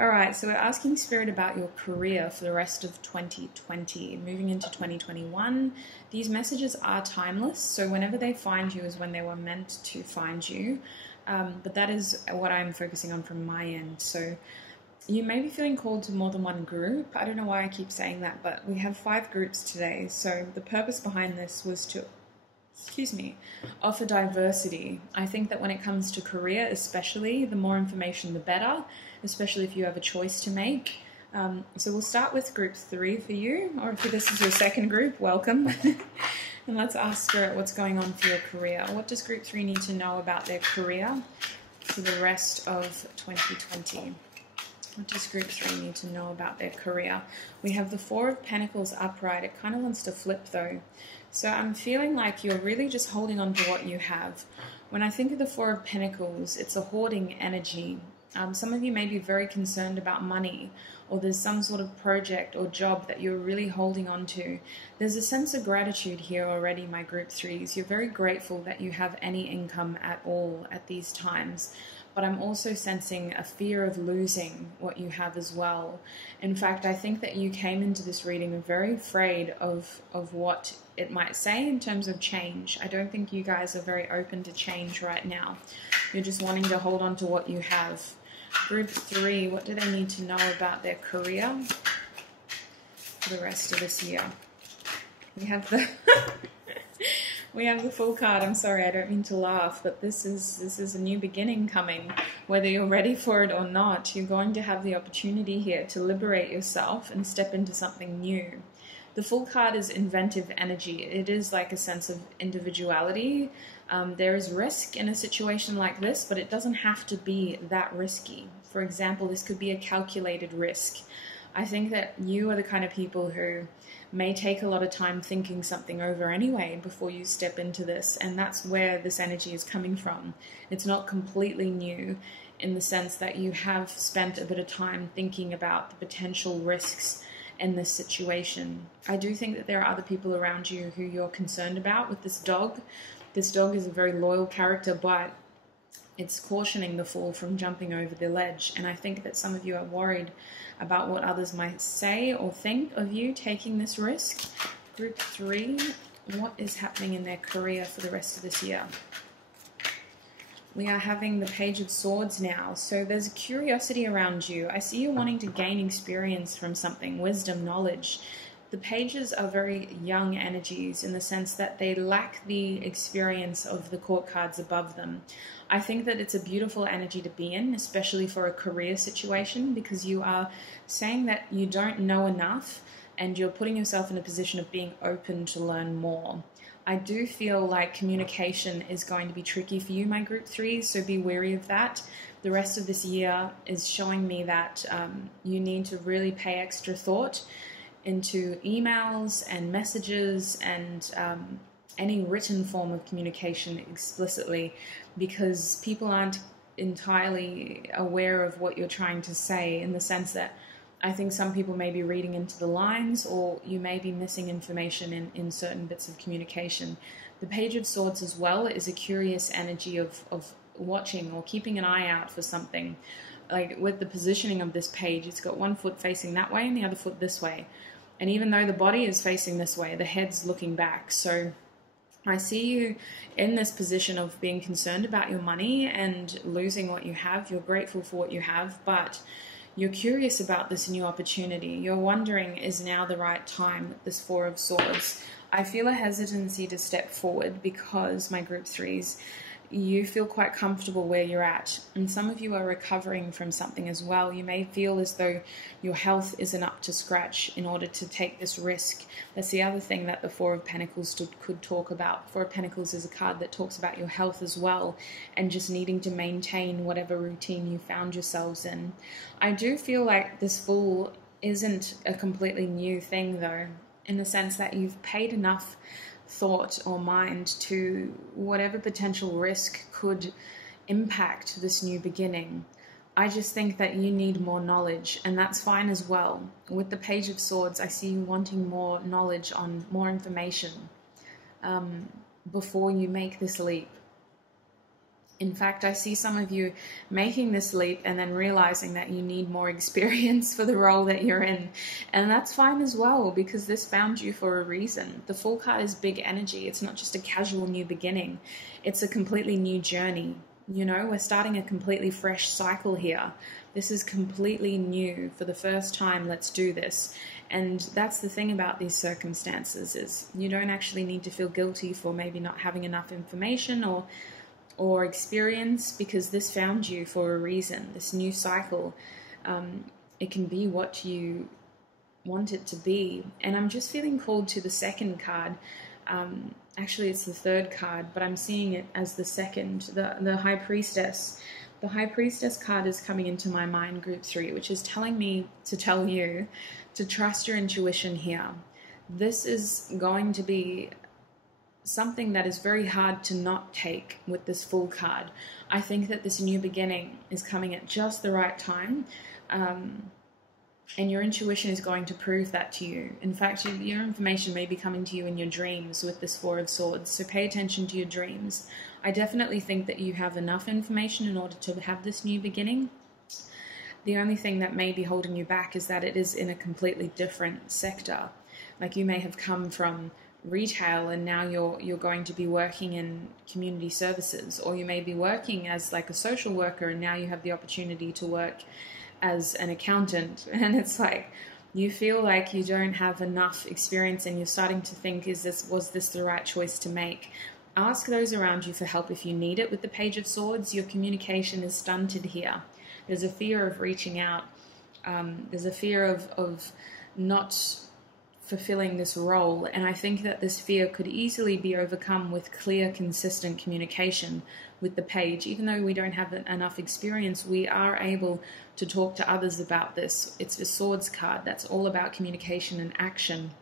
Alright, so we're asking Spirit about your career for the rest of 2020. Moving into 2021, these messages are timeless, so whenever they find you is when they were meant to find you. But that is what I'm focusing on from my end. So you may be feeling called to more than one group. I don't know why I keep saying that, but we have 5 groups today. So the purpose behind this was to offer diversity. I think that when it comes to career, especially, the more information the better, especially if you have a choice to make. So we'll start with Group 3 for you, or if this is your second group, welcome. And let's ask Spirit what's going on for your career. What does Group 3 need to know about their career for the rest of 2020? What does Group 3 need to know about their career? We have the 4 of Pentacles upright. It kind of wants to flip though. So I'm feeling like you're really just holding on to what you have. When I think of the 4 of Pentacles, it's a hoarding energy. Some of you may be very concerned about money, or there's some sort of project or job that you're really holding on to. There's a sense of gratitude here already, my group threes. You're very grateful that you have any income at all at these times. But I'm also sensing a fear of losing what you have as well. In fact, I think that you came into this reading very afraid of what it might say in terms of change. I don't think you guys are very open to change right now. You're just wanting to hold on to what you have. Group 3, what do they need to know about their career for the rest of this year? We have the we have the Full card. I'm sorry, I don't mean to laugh, but this is a new beginning coming. Whether you're ready for it or not, you're going to have the opportunity here to liberate yourself and step into something new. The Full card is inventive energy. It is like a sense of individuality. There is risk in a situation like this, but it doesn't have to be that risky. For example, this could be a calculated risk. I think that you are the kind of people who may take a lot of time thinking something over anyway before you step into this, and that's where this energy is coming from. It's not completely new in the sense that you have spent a bit of time thinking about the potential risks in this situation. I do think that there are other people around you who you're concerned about with this dog. This dog is a very loyal character, but it's cautioning the Fool from jumping over the ledge. And I think that some of you are worried about what others might say or think of you taking this risk. Group 3, what is happening in their career for the rest of this year? We are having the Page of Swords now. So there's a curiosity around you. I see you wanting to gain experience from something, wisdom, knowledge. The pages are very young energies in the sense that they lack the experience of the court cards above them. I think that it's a beautiful energy to be in, especially for a career situation, because you are saying that you don't know enough and you're putting yourself in a position of being open to learn more. I do feel like communication is going to be tricky for you, my group 3s, so be wary of that. The rest of this year is showing me that you need to really pay extra thought into emails and messages and any written form of communication explicitly, because people aren't entirely aware of what you're trying to say, in the sense that I think some people may be reading into the lines, or you may be missing information in certain bits of communication. The Page of Swords as well is a curious energy of watching or keeping an eye out for something. Like with the positioning of this page, it's got one foot facing that way and the other foot this way. And even though the body is facing this way, the head's looking back. So I see you in this position of being concerned about your money and losing what you have. You're grateful for what you have, but you're curious about this new opportunity. You're wondering, is now the right time, this Four of Swords? I feel a hesitancy to step forward because, my group 3s, you feel quite comfortable where you're at. And some of you are recovering from something as well. You may feel as though your health isn't up to scratch in order to take this risk. That's the other thing that the Four of Pentacles could talk about. Four of Pentacles is a card that talks about your health as well, and just needing to maintain whatever routine you found yourselves in. I do feel like this Fool isn't a completely new thing though, in the sense that you've paid enough thought or mind to whatever potential risk could impact this new beginning. I just think that you need more knowledge, and that's fine as well. With the Page of Swords, I see you wanting more knowledge on more information before you make this leap. In fact, I see some of you making this leap and then realizing that you need more experience for the role that you're in. And that's fine as well, because this found you for a reason. The Fool card is big energy. It's not just a casual new beginning. It's a completely new journey. You know, we're starting a completely fresh cycle here. This is completely new. For the first time, let's do this. And that's the thing about these circumstances, is you don't actually need to feel guilty for maybe not having enough information or experience, because this found you for a reason. This new cycle, it can be what you want it to be. And I'm just feeling called to the second card. Actually, it's the third card, but I'm seeing it as the second, the High Priestess. The High Priestess card is coming into my mind, group 3, which is telling me to tell you to trust your intuition here. This is going to be something that is very hard to not take with this Fool card. I think that this new beginning is coming at just the right time, and your intuition is going to prove that to you. In fact, your information may be coming to you in your dreams with this Four of Swords, so pay attention to your dreams. I definitely think that you have enough information in order to have this new beginning. The only thing that may be holding you back is that it is in a completely different sector. Like, you may have come from retail and now you're going to be working in community services, or you may be working as like a social worker and now you have the opportunity to work as an accountant, and it's like you feel like you don't have enough experience and you're starting to think, was this the right choice to make? Ask those around you for help if you need it. With the Page of Swords, your communication is stunted here. There's a fear of reaching out. There's a fear of not fulfilling this role, and I think that this fear could easily be overcome with clear, consistent communication with the Page. Even though we don't have enough experience, we are able to talk to others about this. It's a Swords card that's all about communication and action,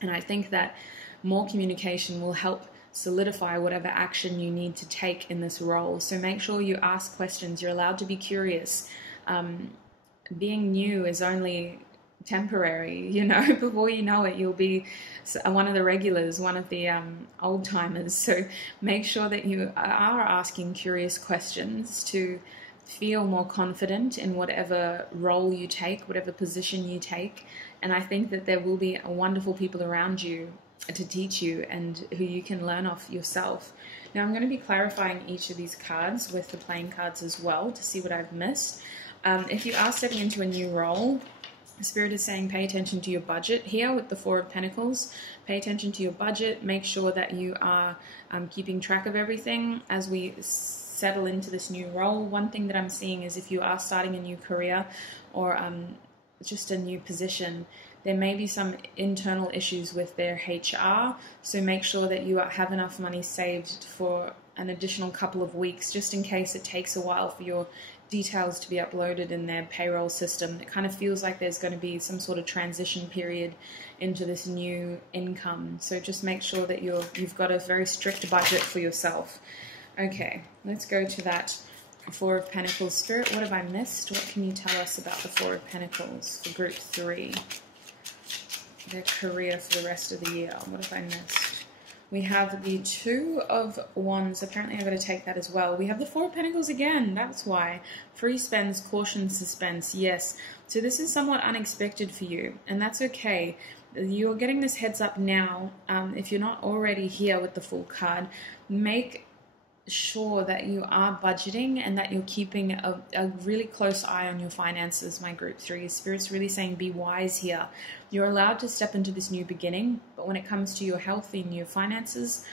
and I think that more communication will help solidify whatever action you need to take in this role. So make sure you ask questions. You're allowed to be curious. Being new is only temporary, you know. Before you know it, you'll be one of the regulars, one of the old timers. So make sure that you are asking curious questions to feel more confident in whatever role you take, whatever position you take. And I think that there will be wonderful people around you to teach you and who you can learn off yourself. Now I'm going to be clarifying each of these cards with the playing cards as well to see what I've missed. If you are stepping into a new role, Spirit is saying pay attention to your budget here with the Four of Pentacles. Pay attention to your budget. Make sure that you are keeping track of everything as we settle into this new role. One thing that I'm seeing is if you are starting a new career or just a new position, there may be some internal issues with their HR. So make sure that you have enough money saved for an additional couple of weeks, just in case it takes a while for your details to be uploaded in their payroll system. It kind of feels like there's going to be some sort of transition period into this new income. So just make sure that you've got a very strict budget for yourself. Okay, let's go to that Four of Pentacles. Spirit, what have I missed? What can you tell us about the Four of Pentacles for Group 3? Their career for the rest of the year. What have I missed? We have the Two of Wands. Apparently I've got to take that as well. We have the Four of Pentacles again. That's why. Free spends, caution, suspense. Yes. So this is somewhat unexpected for you, and that's okay. You're getting this heads up now. If you're not already here with the Fool card, make sure that you are budgeting and that you're keeping a really close eye on your finances, my Group 3. Spirit's really saying be wise here. You're allowed to step into this new beginning, but when it comes to your health and your finances,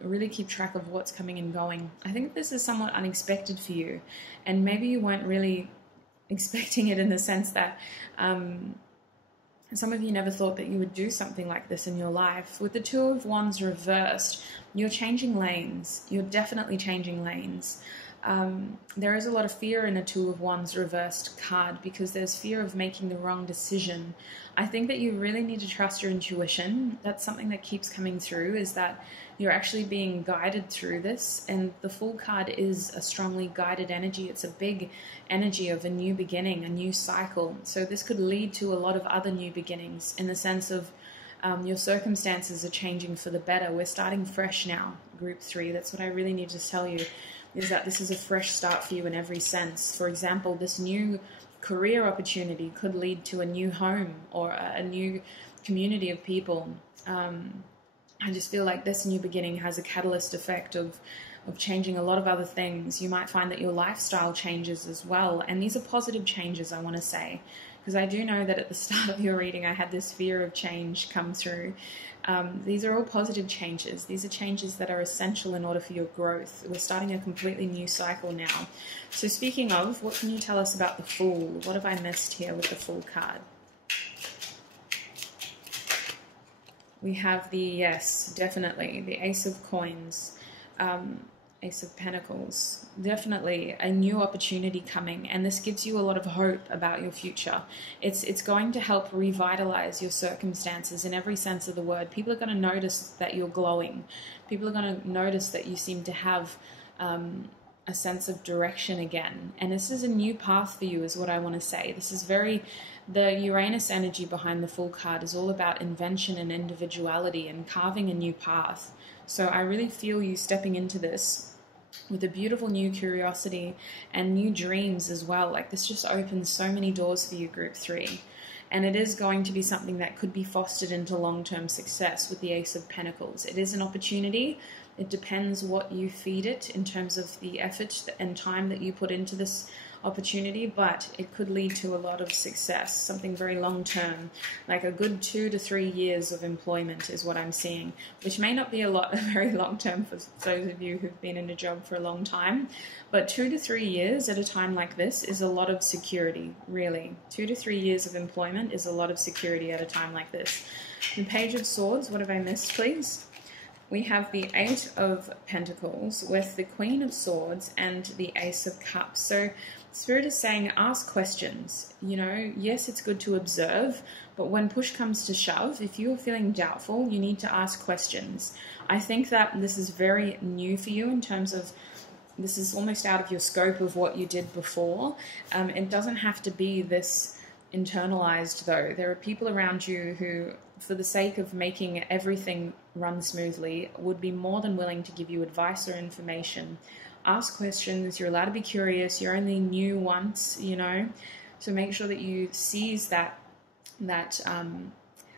really keep track of what's coming and going. I think this is somewhat unexpected for you, and maybe you weren't really expecting it in the sense that some of you never thought that you would do something like this in your life. With the Two of Wands reversed, you're changing lanes. You're definitely changing lanes. There is a lot of fear in a Two of Wands reversed card because there's fear of making the wrong decision. I think that you really need to trust your intuition. That's something that keeps coming through, is that you're actually being guided through this, and the Fool card is a strongly guided energy. It's a big energy of a new beginning, a new cycle. So this could lead to a lot of other new beginnings in the sense of your circumstances are changing for the better. We're starting fresh now, Group 3. That's what I really need to tell you, is that this is a fresh start for you in every sense. For example, this new career opportunity could lead to a new home or a new community of people. I just feel like this new beginning has a catalyst effect of changing a lot of other things. You might find that your lifestyle changes as well. And these are positive changes, I want to say, because I do know that at the start of your reading, I had this fear of change come through. These are all positive changes. These are changes that are essential in order for your growth. We're starting a completely new cycle now. So speaking of, what can you tell us about the Fool? What have I missed here with the Fool card? We have the, yes, definitely, the Ace of Coins. Ace of Pentacles. Definitely a new opportunity coming, and this gives you a lot of hope about your future. It's going to help revitalize your circumstances in every sense of the word. People are going to notice that you're glowing. People are going to notice that you seem to have a sense of direction again. And this is a new path for you, is what I want to say. This is the Uranus energy behind the Fool card is all about invention and individuality and carving a new path. So I really feel you stepping into this with a beautiful new curiosity and new dreams as well. Like, this just opens so many doors for you, Group 3. And it is going to be something that could be fostered into long-term success with the Ace of Pentacles. It is an opportunity. It depends what you feed it in terms of the effort and time that you put into this opportunity, but it could lead to a lot of success, something very long-term, like a good 2 to 3 years of employment is what I'm seeing, which may not be a lot, very long-term for those of you who've been in a job for a long time, but 2 to 3 years at a time like this is a lot of security, really. 2 to 3 years of employment is a lot of security at a time like this. The Page of Swords, what have I missed, please? We have the 8 of Pentacles with the Queen of Swords and the Ace of Cups. So Spirit is saying, ask questions. You know, yes, it's good to observe, but when push comes to shove, if you are feeling doubtful, you need to ask questions. I think that this is very new for you in terms of this is almost out of your scope of what you did before. It doesn't have to be this internalized, though. There are people around you who, for the sake of making everything run smoothly, would be more than willing to give you advice or information. Ask questions. You're allowed to be curious. You're only new once, you know. So make sure that you seize that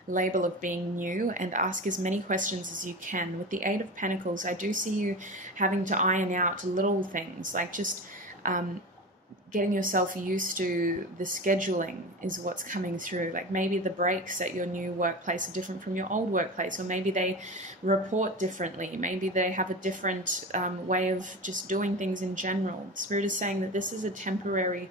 label of being new and ask as many questions as you can. With the 8 of Pentacles, I do see you having to iron out little things, like just getting yourself used to the scheduling is what's coming through. Like maybe the breaks at your new workplace are different from your old workplace, or maybe they report differently. Maybe they have a different way of just doing things in general. Spirit is saying that this is a temporary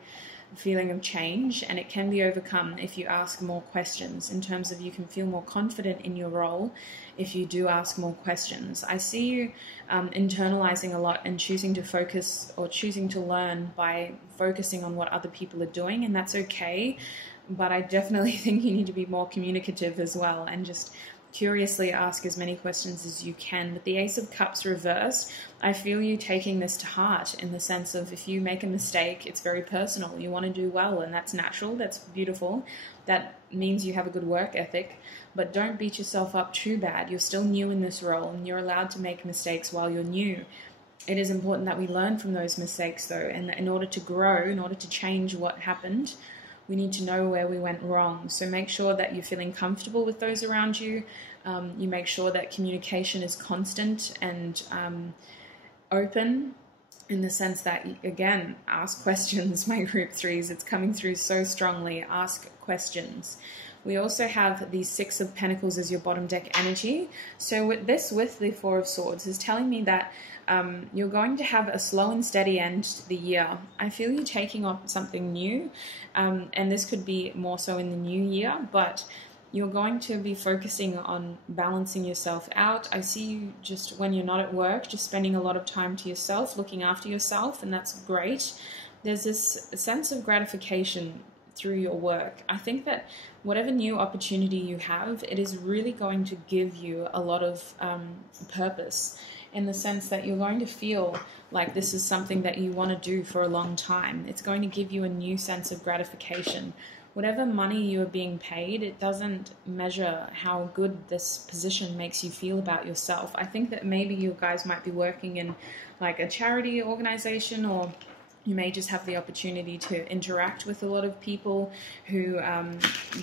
feeling of change, and it can be overcome if you ask more questions, in terms of you can feel more confident in your role if you do ask more questions. I see you internalizing a lot and choosing to focus or choosing to learn by focusing on what other people are doing, and that's okay, but I definitely think you need to be more communicative as well and just curiously ask as many questions as you can. With the Ace of Cups reversed, I feel you taking this to heart, in the sense of if you make a mistake, it's very personal. You want to do well, and that's natural, that's beautiful. That means you have a good work ethic, but don't beat yourself up too bad. You're still new in this role, and you're allowed to make mistakes while you're new. It is important that we learn from those mistakes, though, and in order to grow, in order to change what happened, we need to know where we went wrong. So make sure that you're feeling comfortable with those around you. You make sure that communication is constant and open, in the sense that, again, ask questions, my Group 3s. It's coming through so strongly. Ask questions. We also have the 6 of Pentacles as your bottom deck energy. So with the 4 of Swords is telling me that you're going to have a slow and steady end to the year. I feel you taking on something new, and this could be more so in the new year, but you're going to be focusing on balancing yourself out. I see you just, when you're not at work, just spending a lot of time to yourself, looking after yourself, and that's great. There's this sense of gratification through your work. I think that whatever new opportunity you have, it is really going to give you a lot of purpose, in the sense that you're going to feel like this is something that you want to do for a long time. It's going to give you a new sense of gratification. Whatever money you are being paid, it doesn't measure how good this position makes you feel about yourself. I think that maybe you guys might be working in like a charity organization, or you may just have the opportunity to interact with a lot of people who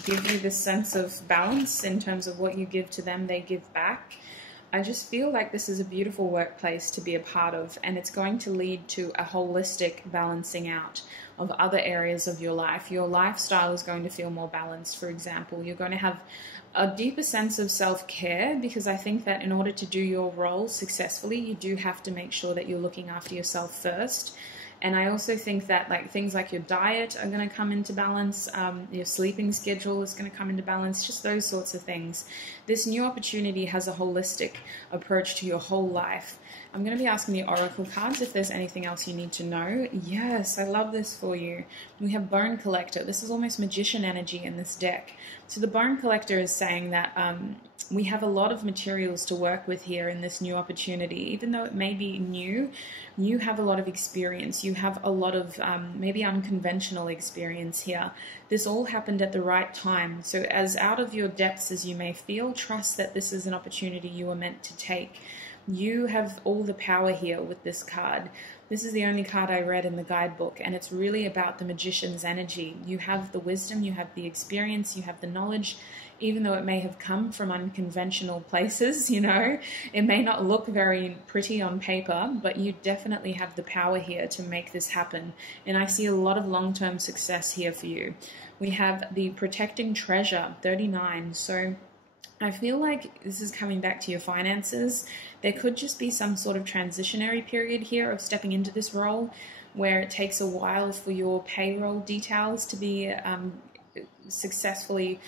give you this sense of balance in terms of what you give to them, they give back. I just feel like this is a beautiful workplace to be a part of, and it's going to lead to a holistic balancing out of other areas of your life. Your lifestyle is going to feel more balanced, for example. You're going to have a deeper sense of self-care, because I think that in order to do your role successfully, you do have to make sure that you're looking after yourself first. And I also think that things like your diet are going to come into balance, your sleeping schedule is going to come into balance, just those sorts of things. This new opportunity has a holistic approach to your whole life. I'm going to be asking the Oracle cards if there's anything else you need to know. Yes, I love this for you. We have Bone Collector. This is almost magician energy in this deck. So the Bone Collector is saying that we have a lot of materials to work with here in this new opportunity. Even though it may be new, you have a lot of experience. You have a lot of maybe unconventional experience here. This all happened at the right time. So as out of your depths as you may feel, trust that this is an opportunity you were meant to take. You have all the power here with this card. This is the only card I read in the guidebook, and it's really about the magician's energy. You have the wisdom, you have the experience, you have the knowledge, even though it may have come from unconventional places, you know. It may not look very pretty on paper, but you definitely have the power here to make this happen. And I see a lot of long-term success here for you. We have the Protecting Treasure, 39. So I feel like this is coming back to your finances. There could just be some sort of transitionary period here of stepping into this role where it takes a while for your payroll details to be successfully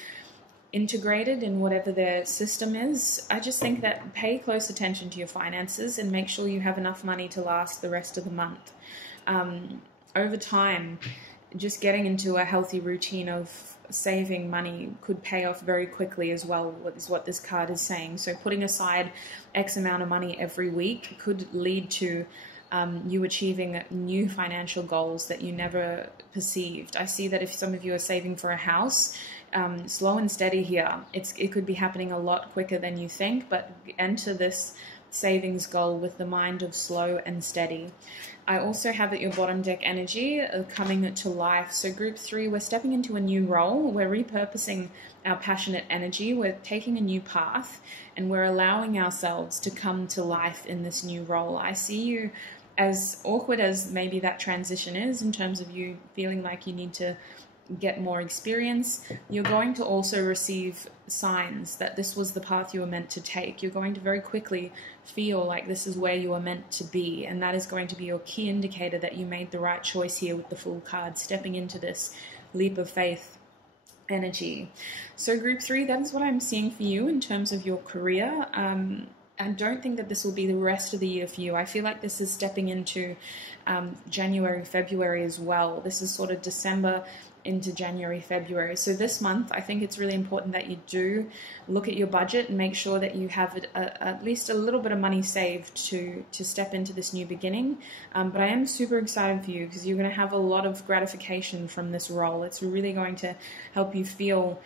integrated in whatever their system is. I just think that pay close attention to your finances and make sure you have enough money to last the rest of the month. Over time, just getting into a healthy routine of saving money could pay off very quickly as well, is what this card is saying. So putting aside X amount of money every week could lead to you achieving new financial goals that you never perceived. I see that if some of you are saving for a house, slow and steady here. It could be happening a lot quicker than you think, but enter this savings goal with the mind of slow and steady. I also have at your bottom deck energy coming to life. So group 3, we're stepping into a new role. We're repurposing our passionate energy. We're taking a new path, and we're allowing ourselves to come to life in this new role. I see you, as awkward as maybe that transition is in terms of you feeling like you need to get more experience, you're going to also receive signs that this was the path you were meant to take. You're going to very quickly feel like this is where you are meant to be, and that is going to be your key indicator that you made the right choice here with the Fool card, stepping into this leap of faith energy. So group 3, that is what I'm seeing for you in terms of your career. I don't think that this will be the rest of the year for you. I feel like this is stepping into January, February as well. This is sort of December into January, February. So this month, I think it's really important that you do look at your budget and make sure that you have at least a little bit of money saved to step into this new beginning. But I am super excited for you because you're going to have a lot of gratification from this role. It's really going to help you feel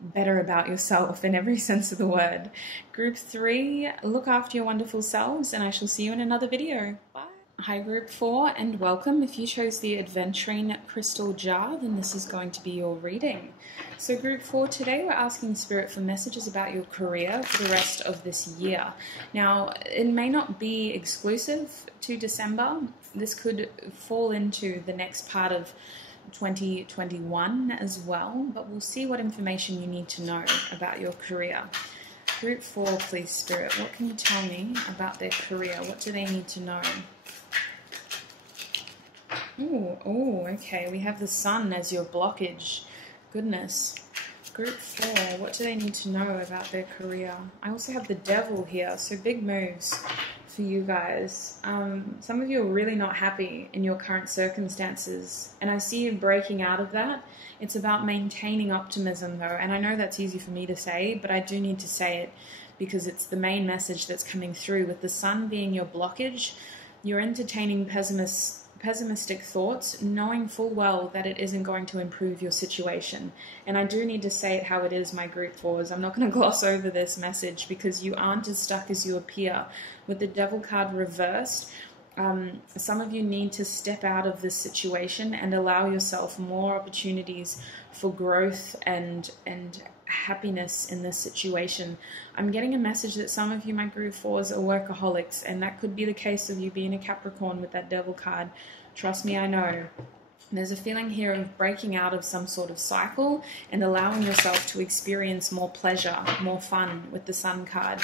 better about yourself in every sense of the word. Group 3, look after your wonderful selves, and I shall see you in another video. Bye. Hi Group 4, and welcome. If you chose the Adventuring Crystal Jar, then this is going to be your reading. So Group 4, today we're asking Spirit for messages about your career for the rest of this year. Now, it may not be exclusive to December. This could fall into the next part of 2021 as well, but we'll see what information you need to know about your career. Group 4, please, Spirit, what can you tell me about their career? What do they need to know? Oh, okay, we have the Sun as your blockage. Goodness. Group 4, what do they need to know about their career? I also have the Devil here, so big moves for you guys. Some of you are really not happy in your current circumstances, and I see you breaking out of that. It's about maintaining optimism though, and I know that's easy for me to say, but I do need to say it because it's the main message that's coming through. With the Sun being your blockage, you're entertaining pessimistic thoughts, knowing full well that it isn't going to improve your situation. And I do need to say it how it is, my Group 4s. I'm not going to gloss over this message because you aren't as stuck as you appear. With the Devil card reversed, some of you need to step out of this situation and allow yourself more opportunities for growth and happiness in this situation. I'm getting a message that some of you, my Group 4s, are workaholics, and that could be the case of you being a Capricorn with that Devil card. Trust me, I know. There's a feeling here of breaking out of some sort of cycle and allowing yourself to experience more pleasure, more fun with the Sun card.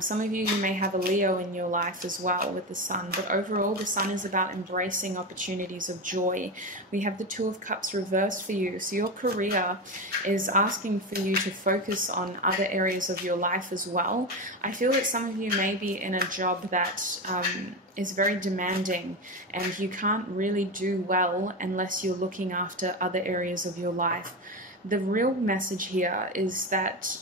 Some of you may have a Leo in your life as well with the Sun, but overall the Sun is about embracing opportunities of joy. We have the Two of Cups reversed for you, so your career is asking for you to focus on other areas of your life as well. I feel that some of you may be in a job that is very demanding, and you can't really do well unless you're looking after other areas of your life. The real message here is that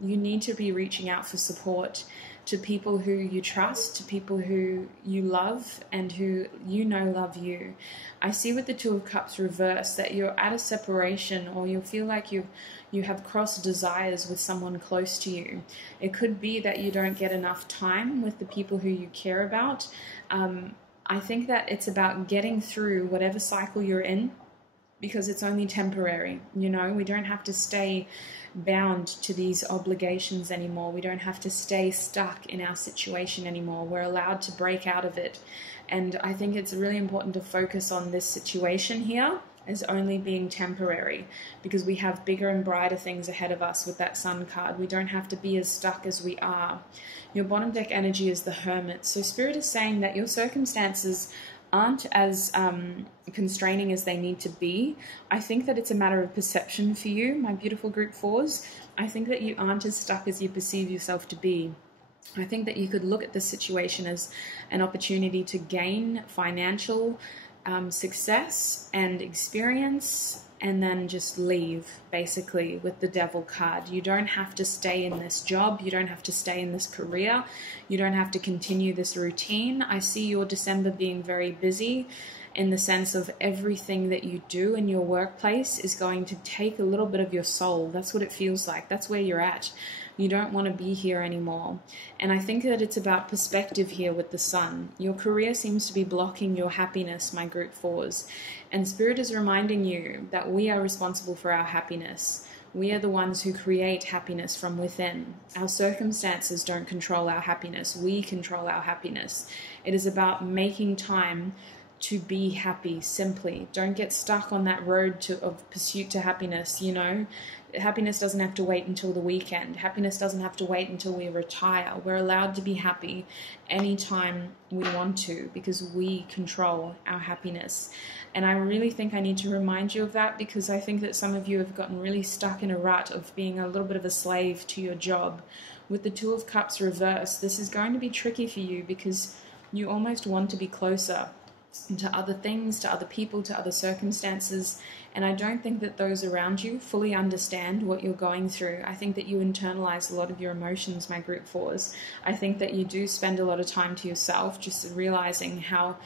you need to be reaching out for support to people who you trust, to people who you love and who you know love you. I see with the Two of Cups reversed that you're at a separation, or you feel like you have crossed desires with someone close to you. It could be that you don't get enough time with the people who you care about. I think that it's about getting through whatever cycle you're in, because it's only temporary. You know, we don't have to stay bound to these obligations anymore. We don't have to stay stuck in our situation anymore. We're allowed to break out of it. And I think it's really important to focus on this situation here as only being temporary, because we have bigger and brighter things ahead of us with that Sun card. We don't have to be as stuck as we are. Your bottom deck energy is the Hermit. So Spirit is saying that your circumstances aren't as constraining as they need to be. I think that it's a matter of perception for you, my beautiful group 4s. I think that you aren't as stuck as you perceive yourself to be. I think that you could look at this situation as an opportunity to gain financial success and experience, and then just leave, basically, with the Devil card. You don't have to stay in this job. You don't have to stay in this career. You don't have to continue this routine. I see your December being very busy, in the sense of everything that you do in your workplace is going to take a little bit of your soul. That's what it feels like. That's where you're at. You don't want to be here anymore. And I think that it's about perspective here with the Sun. Your career seems to be blocking your happiness, my group 4s. And Spirit is reminding you that we are responsible for our happiness. We are the ones who create happiness from within. Our circumstances don't control our happiness. We control our happiness. It is about making time to be happy, simply. Don't get stuck on that road of pursuit to happiness, you know. Happiness doesn't have to wait until the weekend. Happiness doesn't have to wait until we retire. We're allowed to be happy anytime we want to, because we control our happiness. And I really think I need to remind you of that, because I think that some of you have gotten really stuck in a rut of being a little bit of a slave to your job. With the Two of Cups reversed, this is going to be tricky for you, because you almost want to be closer to other things, to other people, to other circumstances, and I don't think that those around you fully understand what you're going through. I think that you internalize a lot of your emotions, my group 4s. I think that you do spend a lot of time to yourself, just realizing how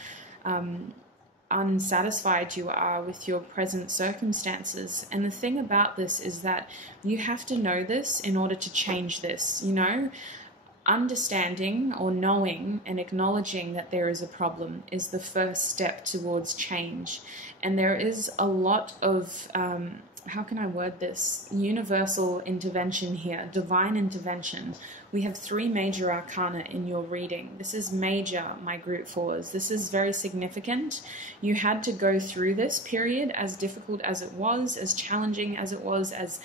unsatisfied you are with your present circumstances. And the thing about this is that you have to know this in order to change this, you know. Understanding or knowing and acknowledging that there is a problem is the first step towards change. And there is a lot of, how can I word this, universal intervention here, divine intervention. We have 3 major arcana in your reading. This is major, my group 4s. This is very significant. You had to go through this period, as difficult as it was, as challenging as it was, as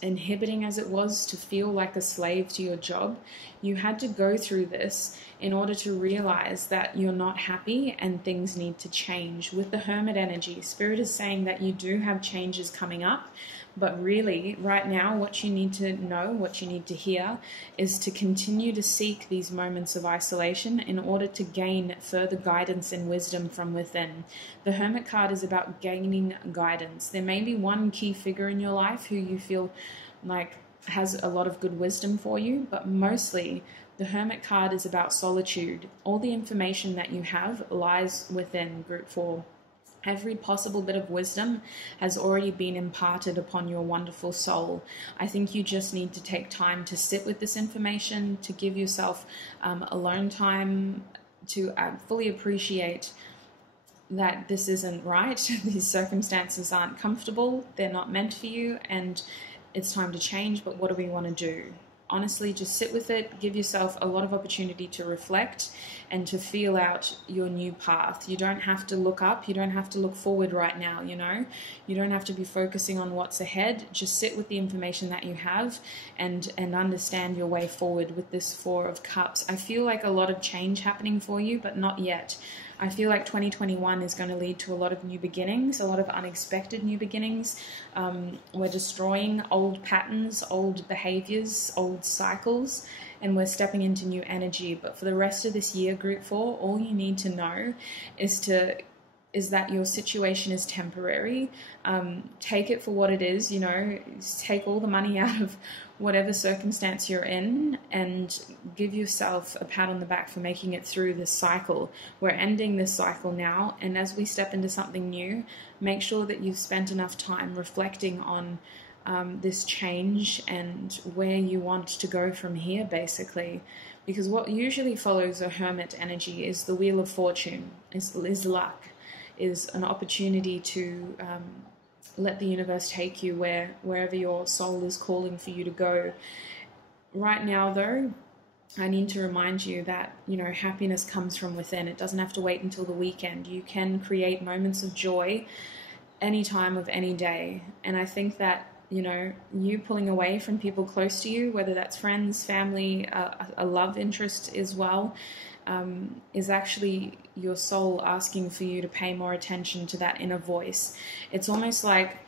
inhibiting as it was to feel like a slave to your job. You had to go through this in order to realize that you're not happy and things need to change. With the Hermit energy, Spirit is saying that you do have changes coming up, but really right now what you need to know, what you need to hear, is to continue to seek these moments of isolation in order to gain further guidance and wisdom from within. The Hermit card is about gaining guidance. There may be one key figure in your life who you feel like has a lot of good wisdom for you, but mostly the Hermit card is about solitude. All the information that you have lies within group 4. Every possible bit of wisdom has already been imparted upon your wonderful soul. I think you just need to take time to sit with this information, to give yourself alone time, to fully appreciate that this isn't right. These circumstances aren't comfortable, they're not meant for you, and it's time to change, but what do we want to do? honestly, just sit with it. Give yourself a lot of opportunity to reflect and to feel out your new path. You don't have to look up. You don't have to look forward right now, you know. You don't have to be focusing on what's ahead. Just sit with the information that you have and understand your way forward with this Four of Cups. I feel like a lot of change happening for you, but not yet. I feel like 2021 is going to lead to a lot of new beginnings, a lot of unexpected new beginnings. We're destroying old patterns, old behaviors, old cycles, and we're stepping into new energy. But for the rest of this year, Group 4, all you need to know is that your situation is temporary. Take it for what it is, you know, take all the money out of whatever circumstance you're in and give yourself a pat on the back for making it through this cycle. We're ending this cycle now, and as we step into something new, make sure that you've spent enough time reflecting on this change and where you want to go from here, basically. Because what usually follows a Hermit energy is the Wheel of Fortune, is luck, is an opportunity to let the universe take you wherever your soul is calling for you to go. Right now, though, I need to remind you that, you know, happiness comes from within. It doesn't have to wait until the weekend. You can create moments of joy any time of any day. And I think that, you know, you pulling away from people close to you, whether that's friends, family, a love interest as well, is actually your soul asking for you to pay more attention to that inner voice. It's almost like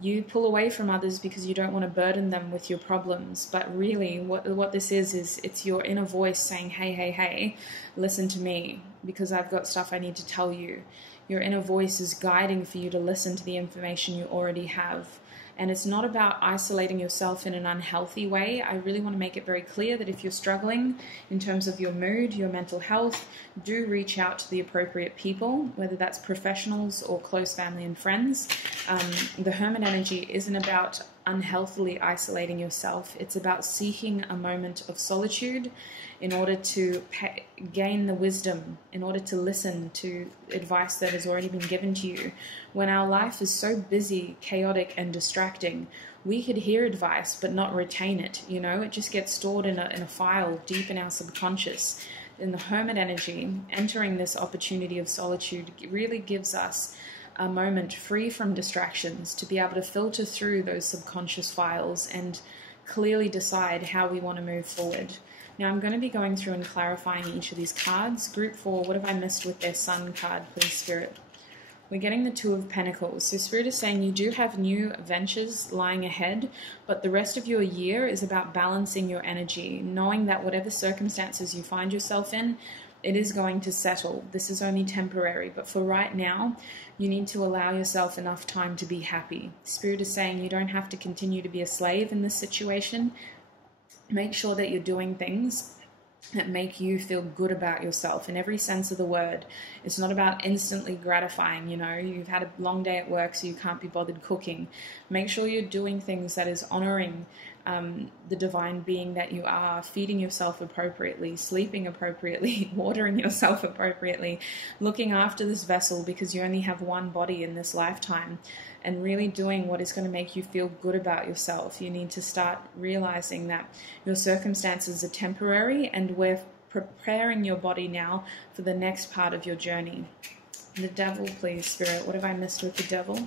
you pull away from others because you don't want to burden them with your problems, but really what this is it's your inner voice saying, hey, listen to me, because I've got stuff I need to tell you. Your inner voice is guiding for you to listen to the information you already have. And it's not about isolating yourself in an unhealthy way. I really want to make it very clear that if you're struggling in terms of your mood, your mental health, do reach out to the appropriate people, whether that's professionals or close family and friends. The Hermit energy isn't about unhealthily isolating yourself. It's about seeking a moment of solitude in order to gain the wisdom, in order to listen to advice that has already been given to you. When our life is so busy, chaotic, and distracting, we could hear advice but not retain it. You know, it just gets stored in a file deep in our subconscious. In the Hermit energy, entering this opportunity of solitude really gives us a moment free from distractions to be able to filter through those subconscious files and clearly decide how we want to move forward. Now I'm going to be going through and clarifying each of these cards. Group 4, what have I missed with their Sun card, please, Spirit? We're getting the Two of Pentacles. So Spirit is saying you do have new ventures lying ahead, but the rest of your year is about balancing your energy, knowing that whatever circumstances you find yourself in, it is going to settle. This is only temporary, but for right now, you need to allow yourself enough time to be happy. Spirit is saying you don't have to continue to be a slave in this situation. Make sure that you're doing things that make you feel good about yourself in every sense of the word. It's not about instantly gratifying, you know, you've had a long day at work so you can't be bothered cooking. Make sure you're doing things that is honoring the divine being that you are, feeding yourself appropriately, sleeping appropriately, watering yourself appropriately, looking after this vessel because you only have one body in this lifetime, and really doing what is going to make you feel good about yourself. You need to start realizing that your circumstances are temporary and we're preparing your body now for the next part of your journey. The Devil, please, Spirit. What have I missed with the Devil?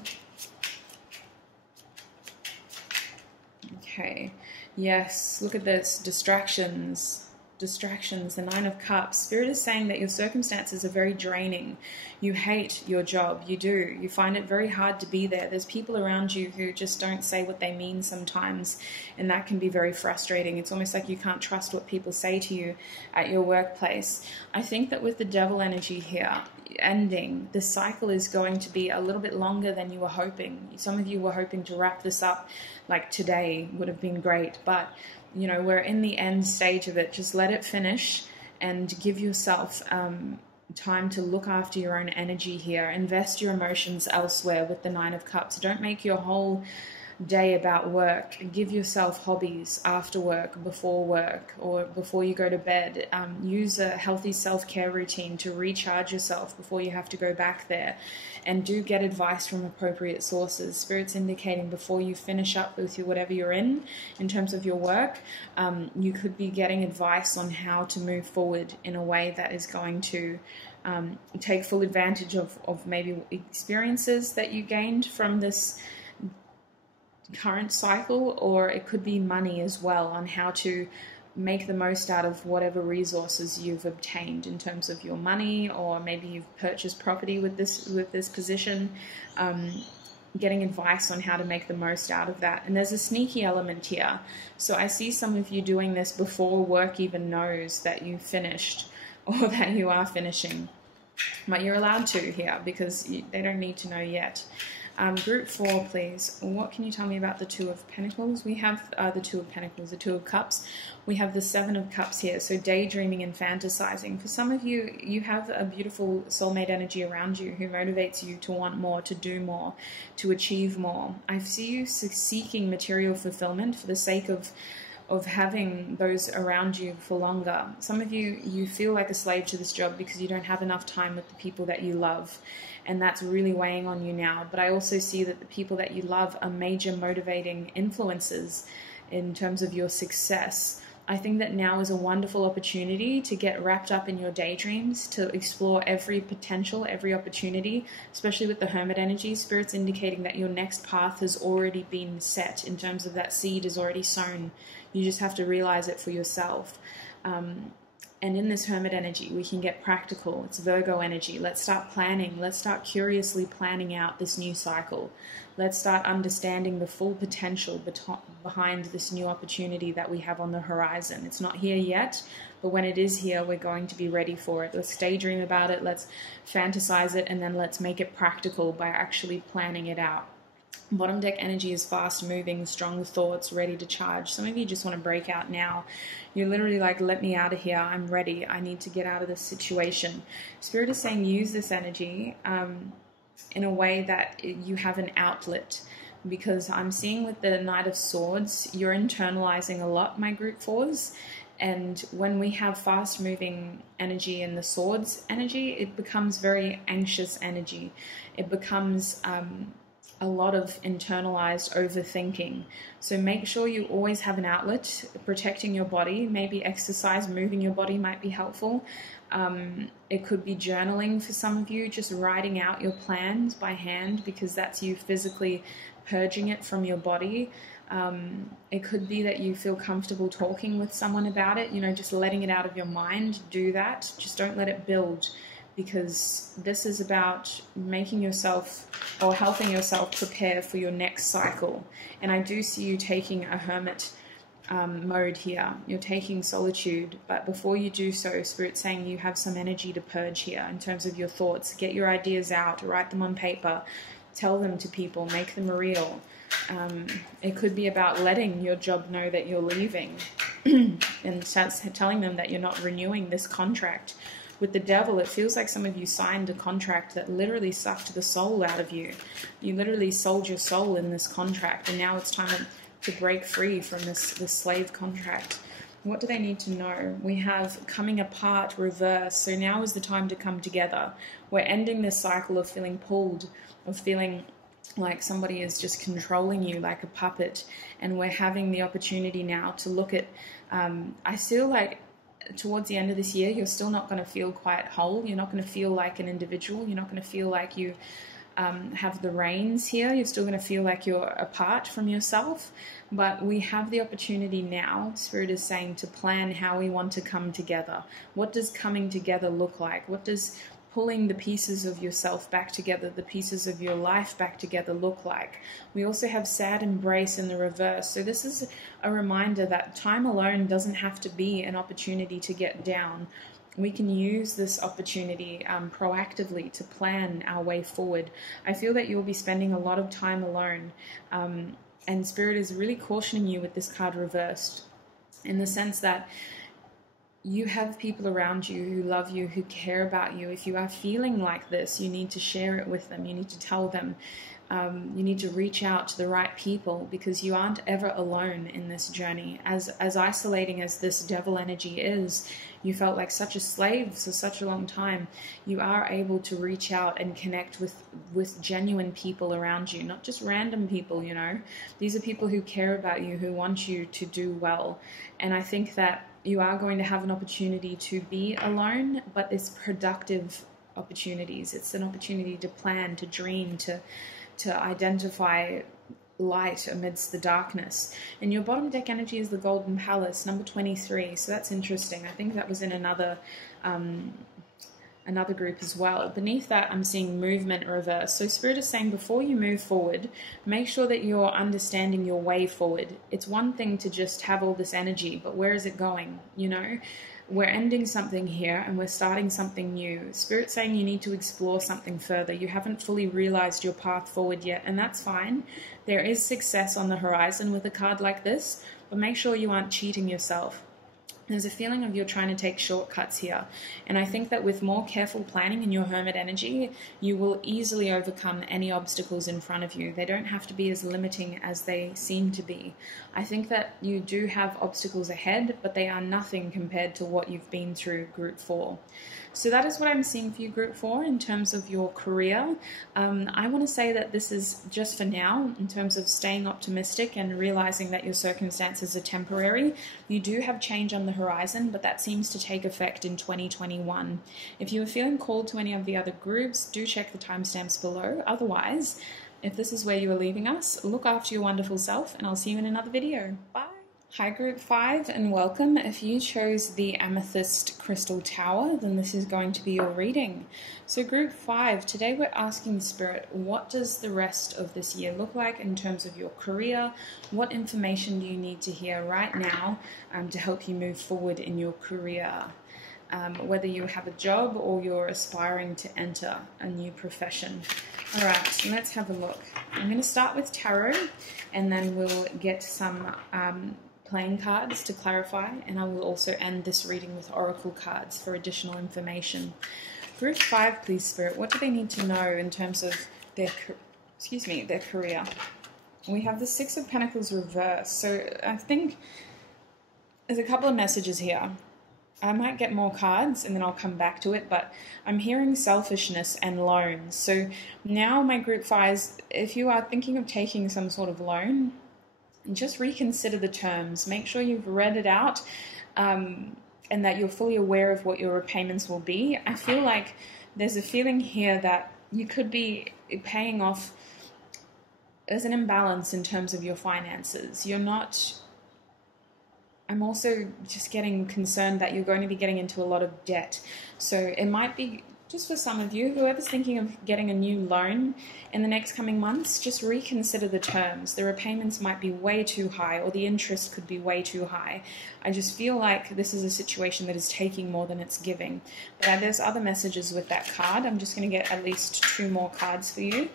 Okay, yes, look at this, distractions, the Nine of Cups. Spirit is saying that your circumstances are very draining. You hate your job, you do. You find it very hard to be there. There's people around you who just don't say what they mean sometimes, and that can be very frustrating. It's almost like you can't trust what people say to you at your workplace. I think that with the Devil energy here, ending, the cycle is going to be a little bit longer than you were hoping. Some of you were hoping to wrap this up like today would have been great, but you know, we're in the end stage of it. Just let it finish and give yourself time to look after your own energy here. Invest your emotions elsewhere with the Nine of Cups. Don't make your whole day about work. Give yourself hobbies after work, before work, or before you go to bed. Use a healthy self-care routine to recharge yourself before you have to go back there. And do get advice from appropriate sources. Spirit's indicating before you finish up with whatever you're in terms of your work, you could be getting advice on how to move forward in a way that is going to take full advantage of maybe experiences that you gained from this current cycle, or it could be money as well, on how to make the most out of whatever resources you've obtained in terms of your money, or maybe you've purchased property with this position. Getting advice on how to make the most out of that. And there's a sneaky element here. So I see some of you doing this before work even knows that you finished or that you are finishing. But you're allowed to here because they don't need to know yet. Group 4, please. What can you tell me about the Two of Pentacles? We have the Two of Pentacles, the Two of Cups. We have the Seven of Cups here, so daydreaming and fantasizing. For some of you, you have a beautiful soulmate energy around you who motivates you to want more, to do more, to achieve more. I see you seeking material fulfillment for the sake of having those around you for longer. Some of you feel like a slave to this job because you don't have enough time with the people that you love, and that's really weighing on you now. But I also see that the people that you love are major motivating influences in terms of your success. I think that now is a wonderful opportunity to get wrapped up in your daydreams, to explore every potential, every opportunity, especially with the Hermit energy. Spirit's indicating that your next path has already been set in terms of that seed is already sown. You just have to realize it for yourself. And in this Hermit energy, we can get practical. It's Virgo energy. Let's start planning. Let's start curiously planning out this new cycle. Let's start understanding the full potential behind this new opportunity that we have on the horizon. It's not here yet, but when it is here, we're going to be ready for it. Let's daydream about it. Let's fantasize it, and then let's make it practical by actually planning it out. Bottom deck energy is fast moving, strong thoughts, ready to charge. Some of you just want to break out now. You're literally like, let me out of here. I'm ready. I need to get out of this situation. Spirit is saying use this energy in a way that you have an outlet, because I'm seeing with the Knight of Swords, you're internalizing a lot, my group 4s. And when we have fast moving energy in the Swords energy, it becomes very anxious energy. It becomes a lot of internalized overthinking. So make sure you always have an outlet, protecting your body. Maybe exercise, moving your body might be helpful. It could be journaling for some of you, just writing out your plans by hand, because that's you physically purging it from your body. It could be that you feel comfortable talking with someone about it, just letting it out of your mind. Do that. Just don't let it build, because this is about making yourself or helping yourself prepare for your next cycle. And I do see you taking a hermit mode here. You're taking solitude, but before you do so, Spirit's saying you have some energy to purge here in terms of your thoughts. Get your ideas out, write them on paper, tell them to people, make them real. It could be about letting your job know that you're leaving and telling them that you're not renewing this contract. With the Devil, it feels like some of you signed a contract that literally sucked the soul out of you. You literally sold your soul in this contract, and now it's time to break free from this slave contract. What do they need to know? We have coming apart, reverse. So now is the time to come together. We're ending this cycle of feeling pulled, of feeling like somebody is just controlling you like a puppet. And we're having the opportunity now to look at, I feel like towards the end of this year, you're still not going to feel quite whole. You're not going to feel like an individual. You're not going to feel like you have the reins here. You're still going to feel like you're apart from yourself. But we have the opportunity now, Spirit is saying, to plan how we want to come together. What does coming together look like? What does pulling the pieces of yourself back together, the pieces of your life back together look like? We also have sad embrace in the reverse. So this is a reminder that time alone doesn't have to be an opportunity to get down. We can use this opportunity proactively to plan our way forward. I feel that you'll be spending a lot of time alone. And Spirit is really cautioning you with this card reversed, in the sense that you have people around you who love you, who care about you. If you are feeling like this, you need to share it with them. You need to tell them. You need to reach out to the right people, because you aren't ever alone in this journey. As isolating as this devil energy is, you felt like such a slave for such a long time. You are able to reach out and connect with genuine people around you, not just random people, you know. These are people who care about you, who want you to do well. And I think that you are going to have an opportunity to be alone, but it's productive opportunities. It's an opportunity to plan, to dream, to identify light amidst the darkness. And your bottom deck energy is the Golden Palace, number 23. So that's interesting. I think that was in another group as well. Beneath that, I'm seeing movement reverse. So Spirit is saying, before you move forward, make sure that you're understanding your way forward. It's one thing to just have all this energy, but where is it going? You know, we're ending something here and we're starting something new. Spirit's saying you need to explore something further. You haven't fully realized your path forward yet, and that's fine. There is success on the horizon with a card like this, but make sure you aren't cheating yourself. There's a feeling of you're trying to take shortcuts here. And I think that with more careful planning in your Hermit energy, you will easily overcome any obstacles in front of you. They don't have to be as limiting as they seem to be. I think that you do have obstacles ahead, but they are nothing compared to what you've been through Group 4. So that is what I'm seeing for you, Group 4, in terms of your career. I want to say that this is just for now, in terms of staying optimistic and realizing that your circumstances are temporary. You do have change on the horizon, but that seems to take effect in 2021. If you are feeling called to any of the other groups, do check the timestamps below. Otherwise, if this is where you are leaving us, look after your wonderful self, and I'll see you in another video. Bye! Hi Group 5 and welcome. If you chose the Amethyst Crystal Tower, then this is going to be your reading. So Group 5, today we're asking Spirit, what does the rest of this year look like in terms of your career? What information do you need to hear right now to help you move forward in your career? Whether you have a job or you're aspiring to enter a new profession. Alright, so let's have a look. I'm going to start with tarot, and then we'll get some playing cards to clarify, and I will also end this reading with oracle cards for additional information. Group 5, please Spirit, what do they need to know in terms of their career? We have the Six of Pentacles reversed, so I think there's a couple of messages here. I might get more cards and then I'll come back to it, but I'm hearing selfishness and loans. So now my Group 5s, if you are thinking of taking some sort of loan, just reconsider the terms. Make sure you've read it out and that you're fully aware of what your repayments will be. I feel like there's a feeling here that you could be paying off. There's an imbalance in terms of your finances. I'm also just getting concerned that you're going to be getting into a lot of debt. So it might be, just for some of you, whoever's thinking of getting a new loan in the next coming months, just reconsider the terms. The repayments might be way too high, or the interest could be way too high. I just feel like this is a situation that is taking more than it's giving. But there's other messages with that card. I'm just going to get at least 2 more cards for you.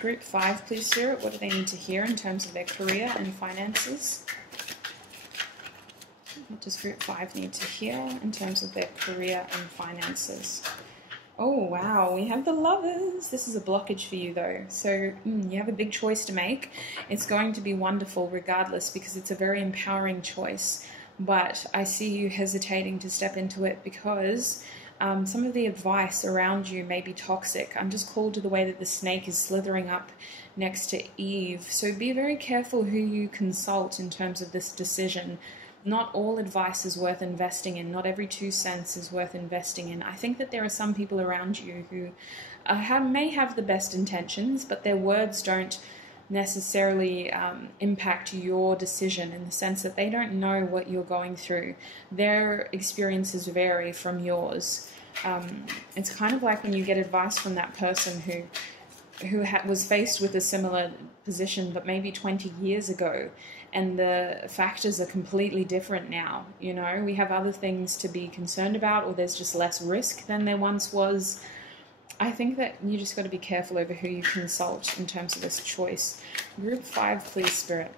Group 5, please, Spirit. What do they need to hear in terms of their career and finances? What does Group 5 need to hear in terms of their career and finances? Oh, wow, we have the Lovers. This is a blockage for you, though. So you have a big choice to make. It's going to be wonderful regardless, because it's a very empowering choice. But I see you hesitating to step into it because some of the advice around you may be toxic. I'm just called to the way that the snake is slithering up next to Eve. So be very careful who you consult in terms of this decision. Not all advice is worth investing in. Not every 2 cents is worth investing in. I think that there are some people around you who may have the best intentions, but their words don't necessarily impact your decision, in the sense that they don't know what you're going through. Their experiences vary from yours. It's kind of like when you get advice from that person who was faced with a similar position, but maybe 20 years ago, and the factors are completely different now. You know, we have other things to be concerned about, or there's just less risk than there once was. I think that you just got to be careful over who you consult in terms of this choice. Group 5, please, Spirit.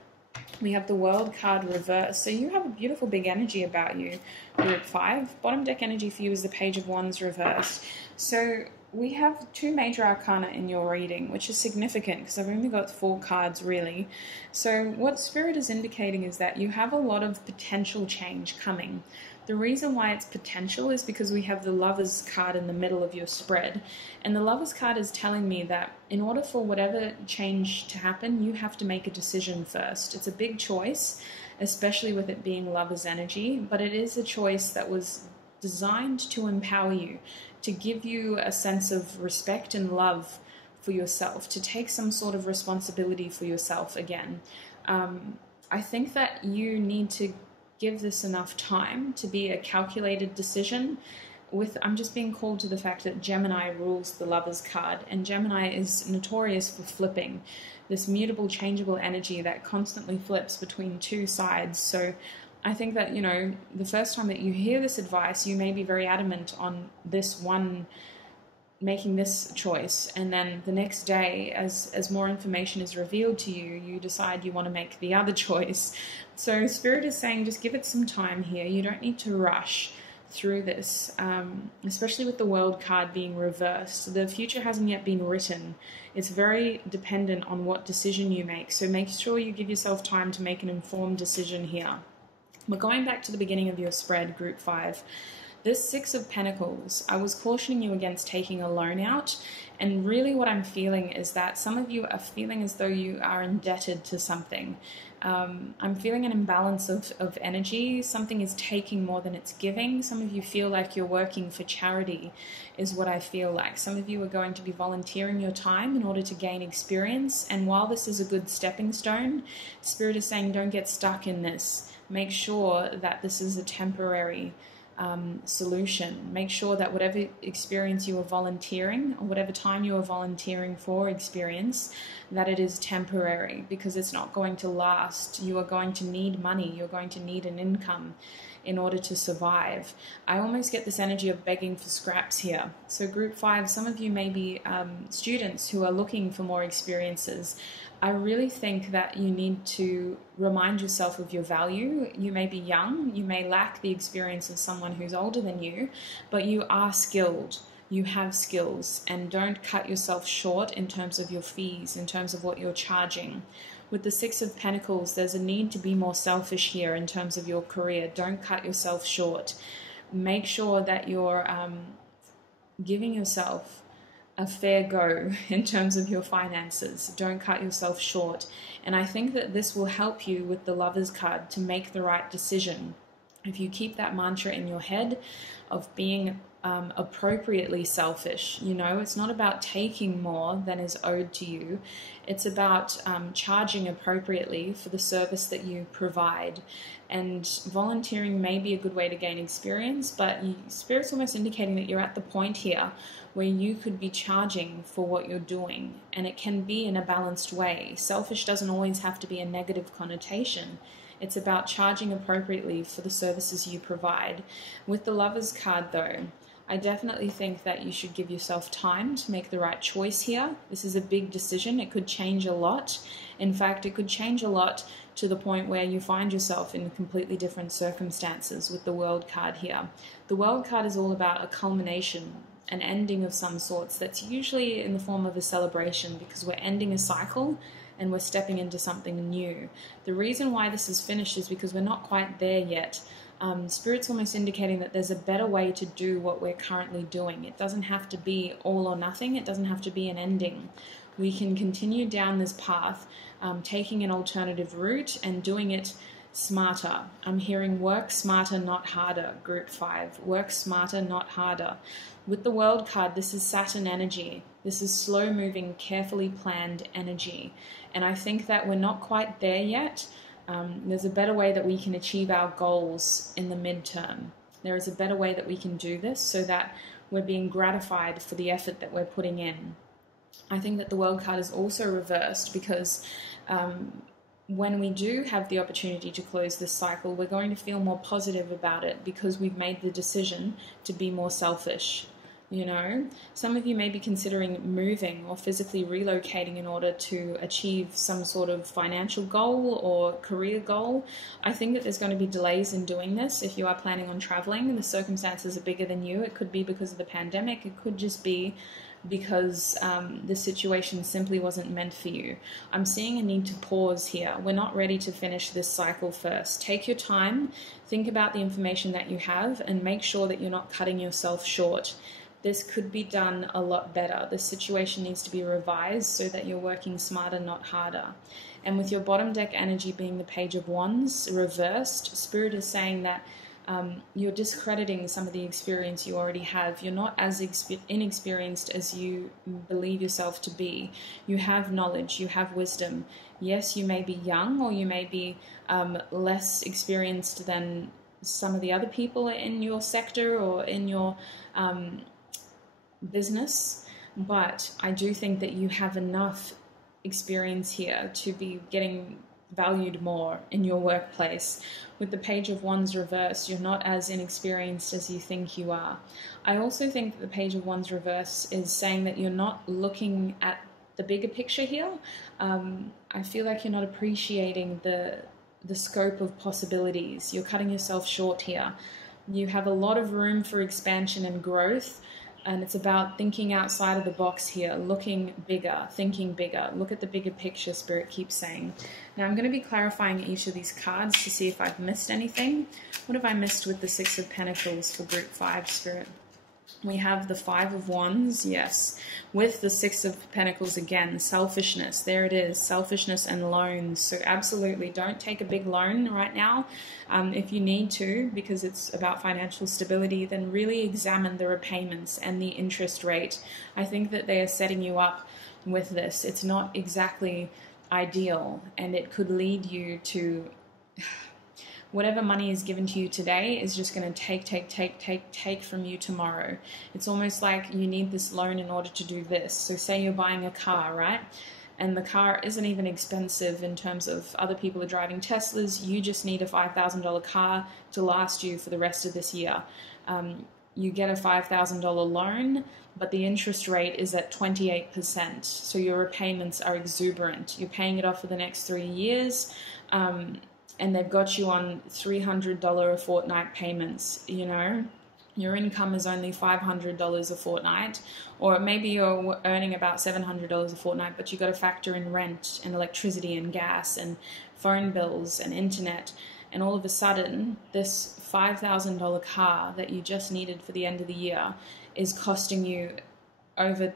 We have the World card reversed. So you have a beautiful big energy about you, Group 5. Bottom deck energy for you is the Page of Wands reversed. So we have 2 major arcana in your reading, which is significant because I've only got 4 cards really. So what Spirit is indicating is that you have a lot of potential change coming. The reason why it's potential is because we have the Lovers card in the middle of your spread. And the Lovers card is telling me that in order for whatever change to happen, you have to make a decision first. It's a big choice, especially with it being Lovers energy, but it is a choice that was designed to empower you, to give you a sense of respect and love for yourself, to take some sort of responsibility for yourself again. I think that you need to give this enough time to be a calculated decision. I'm just being called to the fact that Gemini rules the Lovers card, and Gemini is notorious for flipping, this mutable, changeable energy that constantly flips between 2 sides. So I think that, you know, the first time that you hear this advice, you may be very adamant on this one, making this choice, and then the next day, as more information is revealed to you, you decide you want to make the other choice. So Spirit is saying just give it some time here. You don't need to rush through this, especially with the World card being reversed. The future hasn't yet been written. It's very dependent on what decision you make, so make sure you give yourself time to make an informed decision here. But going back to the beginning of your spread, Group 5, this 6 of Pentacles, I was cautioning you against taking a loan out, and really what I'm feeling is that some of you are feeling as though you are indebted to something. I'm feeling an imbalance of energy. Something is taking more than it's giving. Some of you feel like you're working for charity, is what I feel like. Some of you are going to be volunteering your time in order to gain experience, and while this is a good stepping stone, Spirit is saying don't get stuck in this. Make sure that this is a temporary solution. Make sure that whatever experience you are volunteering, or whatever time you are volunteering for experience, that it is temporary, because it's not going to last. You are going to need money. You're going to need an income in order to survive. I almost get this energy of begging for scraps here. So Group 5, some of you may be students who are looking for more experiences. I really think that you need to remind yourself of your value. You may be young, you may lack the experience of someone who's older than you, but you are skilled. You have skills, and don't cut yourself short in terms of your fees, in terms of what you're charging. With the 6 of Pentacles, there's a need to be more selfish here in terms of your career. Don't cut yourself short. Make sure that you're giving yourself a fair go in terms of your finances. Don't cut yourself short. And I think that this will help you with the Lovers card to make the right decision. If you keep that mantra in your head of being appropriately selfish, you know, it's not about taking more than is owed to you. It's about charging appropriately for the service that you provide. And volunteering may be a good way to gain experience, but Spirit's almost indicating that you're at the point here where you could be charging for what you're doing, and it can be in a balanced way. Selfish doesn't always have to be a negative connotation. It's about charging appropriately for the services you provide. With the Lovers card though, I definitely think that you should give yourself time to make the right choice here. This is a big decision. It could change a lot. In fact, it could change a lot to the point where you find yourself in completely different circumstances with the World card here. The World card is all about a culmination, an ending of some sorts that's usually in the form of a celebration, because we're ending a cycle and we're stepping into something new. The reason why this is finished is because we're not quite there yet. Spirit's almost indicating that there's a better way to do what we're currently doing. It doesn't have to be all or nothing. It doesn't have to be an ending. We can continue down this path, taking an alternative route and doing it smarter. I'm hearing work smarter, not harder, Group 5. Work smarter, not harder. With the World card, this is Saturn energy. This is slow-moving, carefully planned energy. And I think that we're not quite there yet. There's a better way that we can achieve our goals in the midterm. There is a better way that we can do this so that we're being gratified for the effort that we're putting in. I think that the World card is also reversed because when we do have the opportunity to close this cycle, we're going to feel more positive about it because we've made the decision to be more selfish. You know, some of you may be considering moving or physically relocating in order to achieve some sort of financial goal or career goal. I think that there's going to be delays in doing this. If you are planning on traveling and the circumstances are bigger than you, it could be because of the pandemic. It could just be because the situation simply wasn't meant for you. I'm seeing a need to pause here. We're not ready to finish this cycle first. Take your time, think about the information that you have, and make sure that you're not cutting yourself short. This could be done a lot better. The situation needs to be revised so that you're working smarter, not harder. And with your bottom deck energy being the Page of Wands reversed, Spirit is saying that you're discrediting some of the experience you already have. You're not as inexperienced as you believe yourself to be. You have knowledge, you have wisdom. Yes, you may be young, or you may be less experienced than some of the other people in your sector or in your business, but I do think that you have enough experience here to be getting valued more in your workplace. With the Page of Wands reverse, you're not as inexperienced as you think you are. I also think that the Page of Wands reverse is saying that you're not looking at the bigger picture here. I feel like you're not appreciating the scope of possibilities. You're cutting yourself short here. You have a lot of room for expansion and growth, and it's about thinking outside of the box here, looking bigger, thinking bigger. Look at the bigger picture, Spirit keeps saying. Now I'm going to be clarifying each of these cards to see if I've missed anything. What have I missed with the Six of Pentacles for Group 5, Spirit? We have the Five of Wands, yes. With the Six of Pentacles again, selfishness. There it is, selfishness and loans. So absolutely, don't take a big loan right now. If you need to, because it's about financial stability, then really examine the repayments and the interest rate. I think that they are setting you up with this. It's not exactly ideal, and it could lead you to... whatever money is given to you today is just going to take from you tomorrow. It's almost like you need this loan in order to do this. So say you're buying a car, right? And the car isn't even expensive in terms of other people are driving Teslas. You just need a $5,000 car to last you for the rest of this year. You get a $5,000 loan, but the interest rate is at 28%. So your repayments are exuberant. You're paying it off for the next 3 years. And they've got you on $300 a fortnight payments, you know. Your income is only $500 a fortnight, or maybe you're earning about $700 a fortnight, but you've got to factor in rent and electricity and gas and phone bills and internet. And all of a sudden, this $5,000 car that you just needed for the end of the year is costing you over...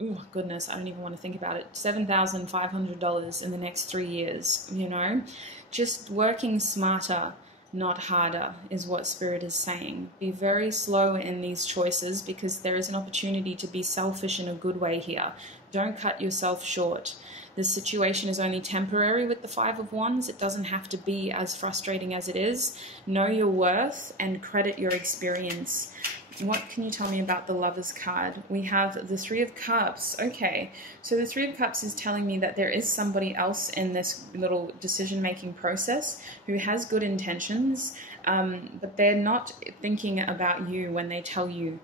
oh goodness, I don't even want to think about it, $7,500 in the next 3 years, you know. Just working smarter, not harder, is what Spirit is saying. Be very slow in these choices, because there is an opportunity to be selfish in a good way here. Don't cut yourself short. This situation is only temporary with the Five of Wands. It doesn't have to be as frustrating as it is. Know your worth and credit your experience. What can you tell me about the Lover's card? We have the Three of Cups. Okay, so the Three of Cups is telling me that there is somebody else in this little decision-making process who has good intentions, but they're not thinking about you when they tell you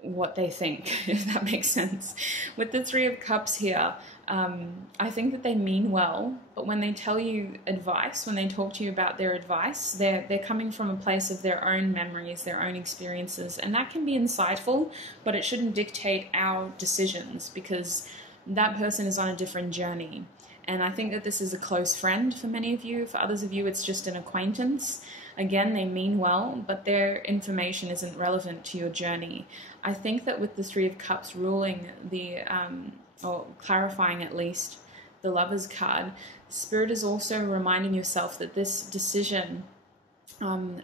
what they think, if that makes sense. With the Three of Cups here, I think that they mean well, but when they tell you advice, when they talk to you about their advice, they're coming from a place of their own memories, their own experiences, and that can be insightful, but it shouldn't dictate our decisions, because that person is on a different journey. And I think that this is a close friend for many of you. For others of you, it's just an acquaintance. Again, they mean well, but their information isn't relevant to your journey. I think that with the Three of Cups ruling the, or clarifying at least, the Lover's card, Spirit is also reminding yourself that this decision,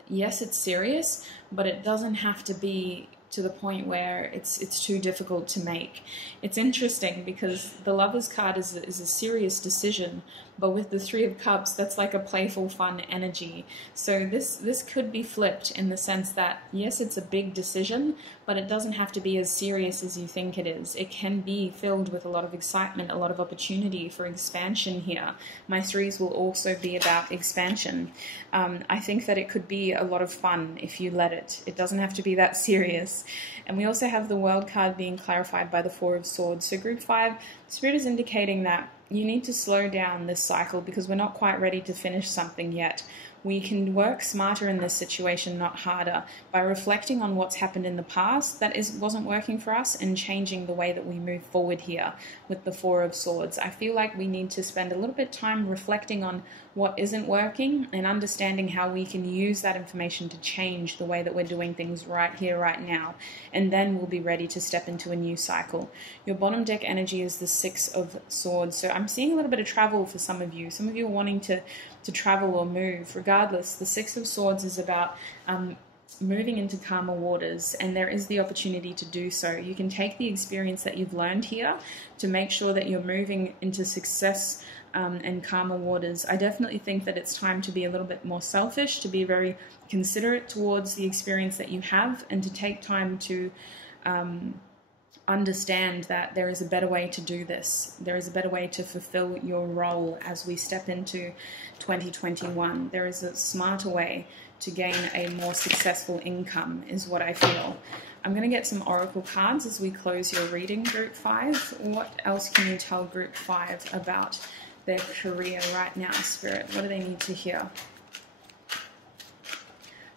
yes, it's serious, but it doesn't have to be to the point where it's too difficult to make. It's interesting because the Lover's card is a serious decision, but with the Three of Cups, that's like a playful, fun energy. So this could be flipped in the sense that, yes, it's a big decision, but it doesn't have to be as serious as you think it is. It can be filled with a lot of excitement, a lot of opportunity for expansion here. My threes will also be about expansion. I think that it could be a lot of fun if you let it. It doesn't have to be that serious. And we also have the World card being clarified by the Four of Swords. So group 5, Spirit is indicating that you need to slow down this cycle because we're not quite ready to finish something yet. We can work smarter in this situation, not harder, by reflecting on what's happened in the past that wasn't working for us and changing the way that we move forward here with the Four of Swords. I feel like we need to spend a little bit of time reflecting on what isn't working and understanding how we can use that information to change the way that we're doing things right here, right now, and then we'll be ready to step into a new cycle. Your bottom deck energy is the Six of Swords, so I'm seeing a little bit of travel for some of you. Some of you are wanting to travel or move. Regardless, the Six of Swords is about moving into calmer waters, and there is the opportunity to do so. You can take the experience that you've learned here to make sure that you're moving into success and calmer waters. I definitely think that it's time to be a little bit more selfish, to be very considerate towards the experience that you have, and to take time to understand that there is a better way to do this. There is a better way to fulfill your role as we step into 2021. There is a smarter way to gain a more successful income, is what I feel. I'm going to get some oracle cards as we close your reading, group 5. What else can you tell group 5 about their career right now, Spirit? What do they need to hear?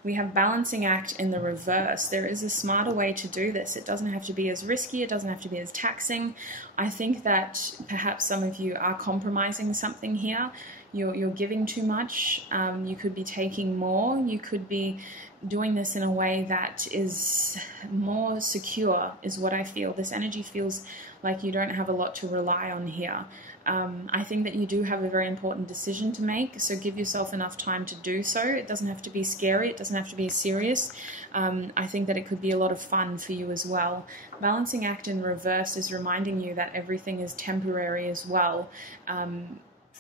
We have balancing act in the reverse. There is a smarter way to do this. It doesn't have to be as risky. It doesn't have to be as taxing. I think that perhaps some of you are compromising something here. You're giving too much. You could be taking more. You could be doing this in a way that is more secure, is what I feel. This energy feels like you don't have a lot to rely on here. I think that you do have a very important decision to make, so give yourself enough time to do so. It doesn't have to be scary, it doesn't have to be serious. I think that it could be a lot of fun for you as well. Balancing act in reverse is reminding you that everything is temporary as well.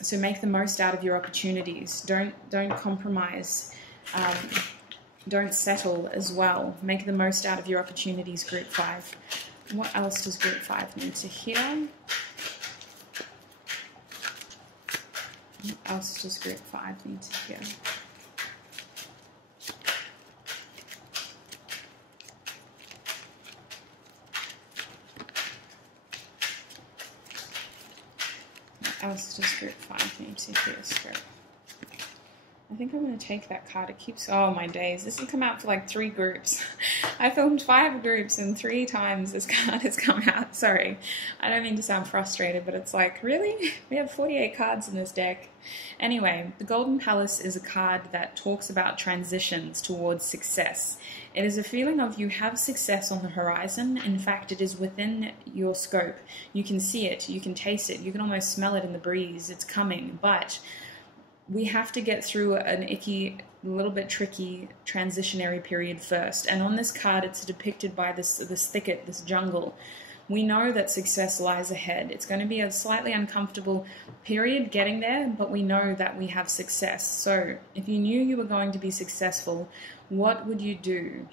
So make the most out of your opportunities. Don't compromise. Don't settle as well. Make the most out of your opportunities, group 5. What else does group 5 need to hear? What else does group 5 need to hear? What else does group 5 need to hear, Spirit? I think I'm going to take that card. It keeps... Oh, my days. This has come out for like 3 groups. I filmed 5 groups and 3 times this card has come out. Sorry. I don't mean to sound frustrated, but it's like, really? We have 48 cards in this deck. Anyway, the Golden Palace is a card that talks about transitions towards success. It is a feeling of you have success on the horizon. In fact, it is within your scope. You can see it. You can taste it. You can almost smell it in the breeze. It's coming. But we have to get through an icky, little bit tricky transitionary period first. And on this card, it's depicted by this thicket, this jungle. We know that success lies ahead. It's going to be a slightly uncomfortable period getting there, but we know that we have success. So if you knew you were going to be successful, what would you do,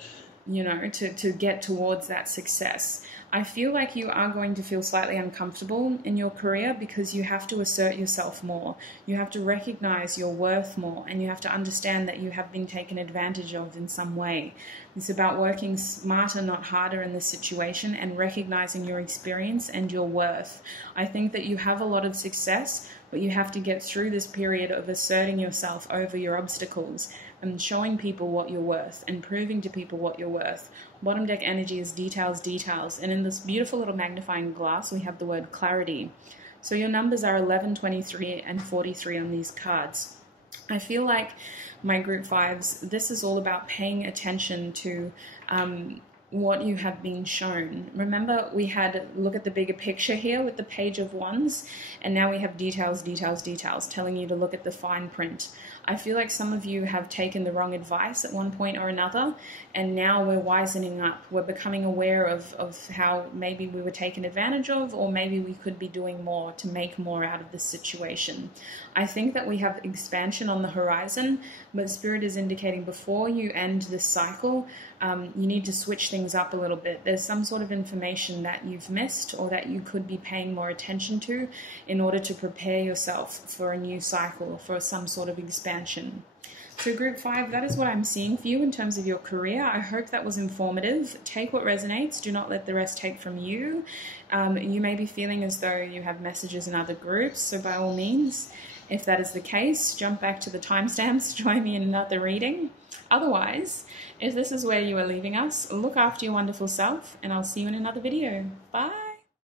you know, to get towards that success? I feel like you are going to feel slightly uncomfortable in your career because you have to assert yourself more. You have to recognize your worth more, and you have to understand that you have been taken advantage of in some way. It's about working smarter, not harder in this situation, and recognizing your experience and your worth. I think that you have a lot of success, but you have to get through this period of asserting yourself over your obstacles and showing people what you're worth and proving to people what you're worth. Bottom deck energy is details, details. And in this beautiful little magnifying glass, we have the word clarity. So your numbers are 11, 23, and 43 on these cards. I feel like my group 5s, this is all about paying attention to what you have been shown. Remember, we had look at the bigger picture here with the Page of Wands, and now we have details, details, details, telling you to look at the fine print. I feel like some of you have taken the wrong advice at one point or another, and now we're wisening up. We're becoming aware of how maybe we were taken advantage of, or maybe we could be doing more to make more out of this situation. I think that we have expansion on the horizon, but Spirit is indicating before you end this cycle, you need to switch things things up a little bit. There's some sort of information that you've missed or that you could be paying more attention to in order to prepare yourself for a new cycle, for some sort of expansion. So group 5, that is what I'm seeing for you in terms of your career. I hope that was informative. Take what resonates. Do not let the rest take from you. You may be feeling as though you have messages in other groups. So by all means, if that is the case, jump back to the timestamps, join me in another reading. Otherwise, if this is where you are leaving us, look after your wonderful self, and I'll see you in another video. Bye.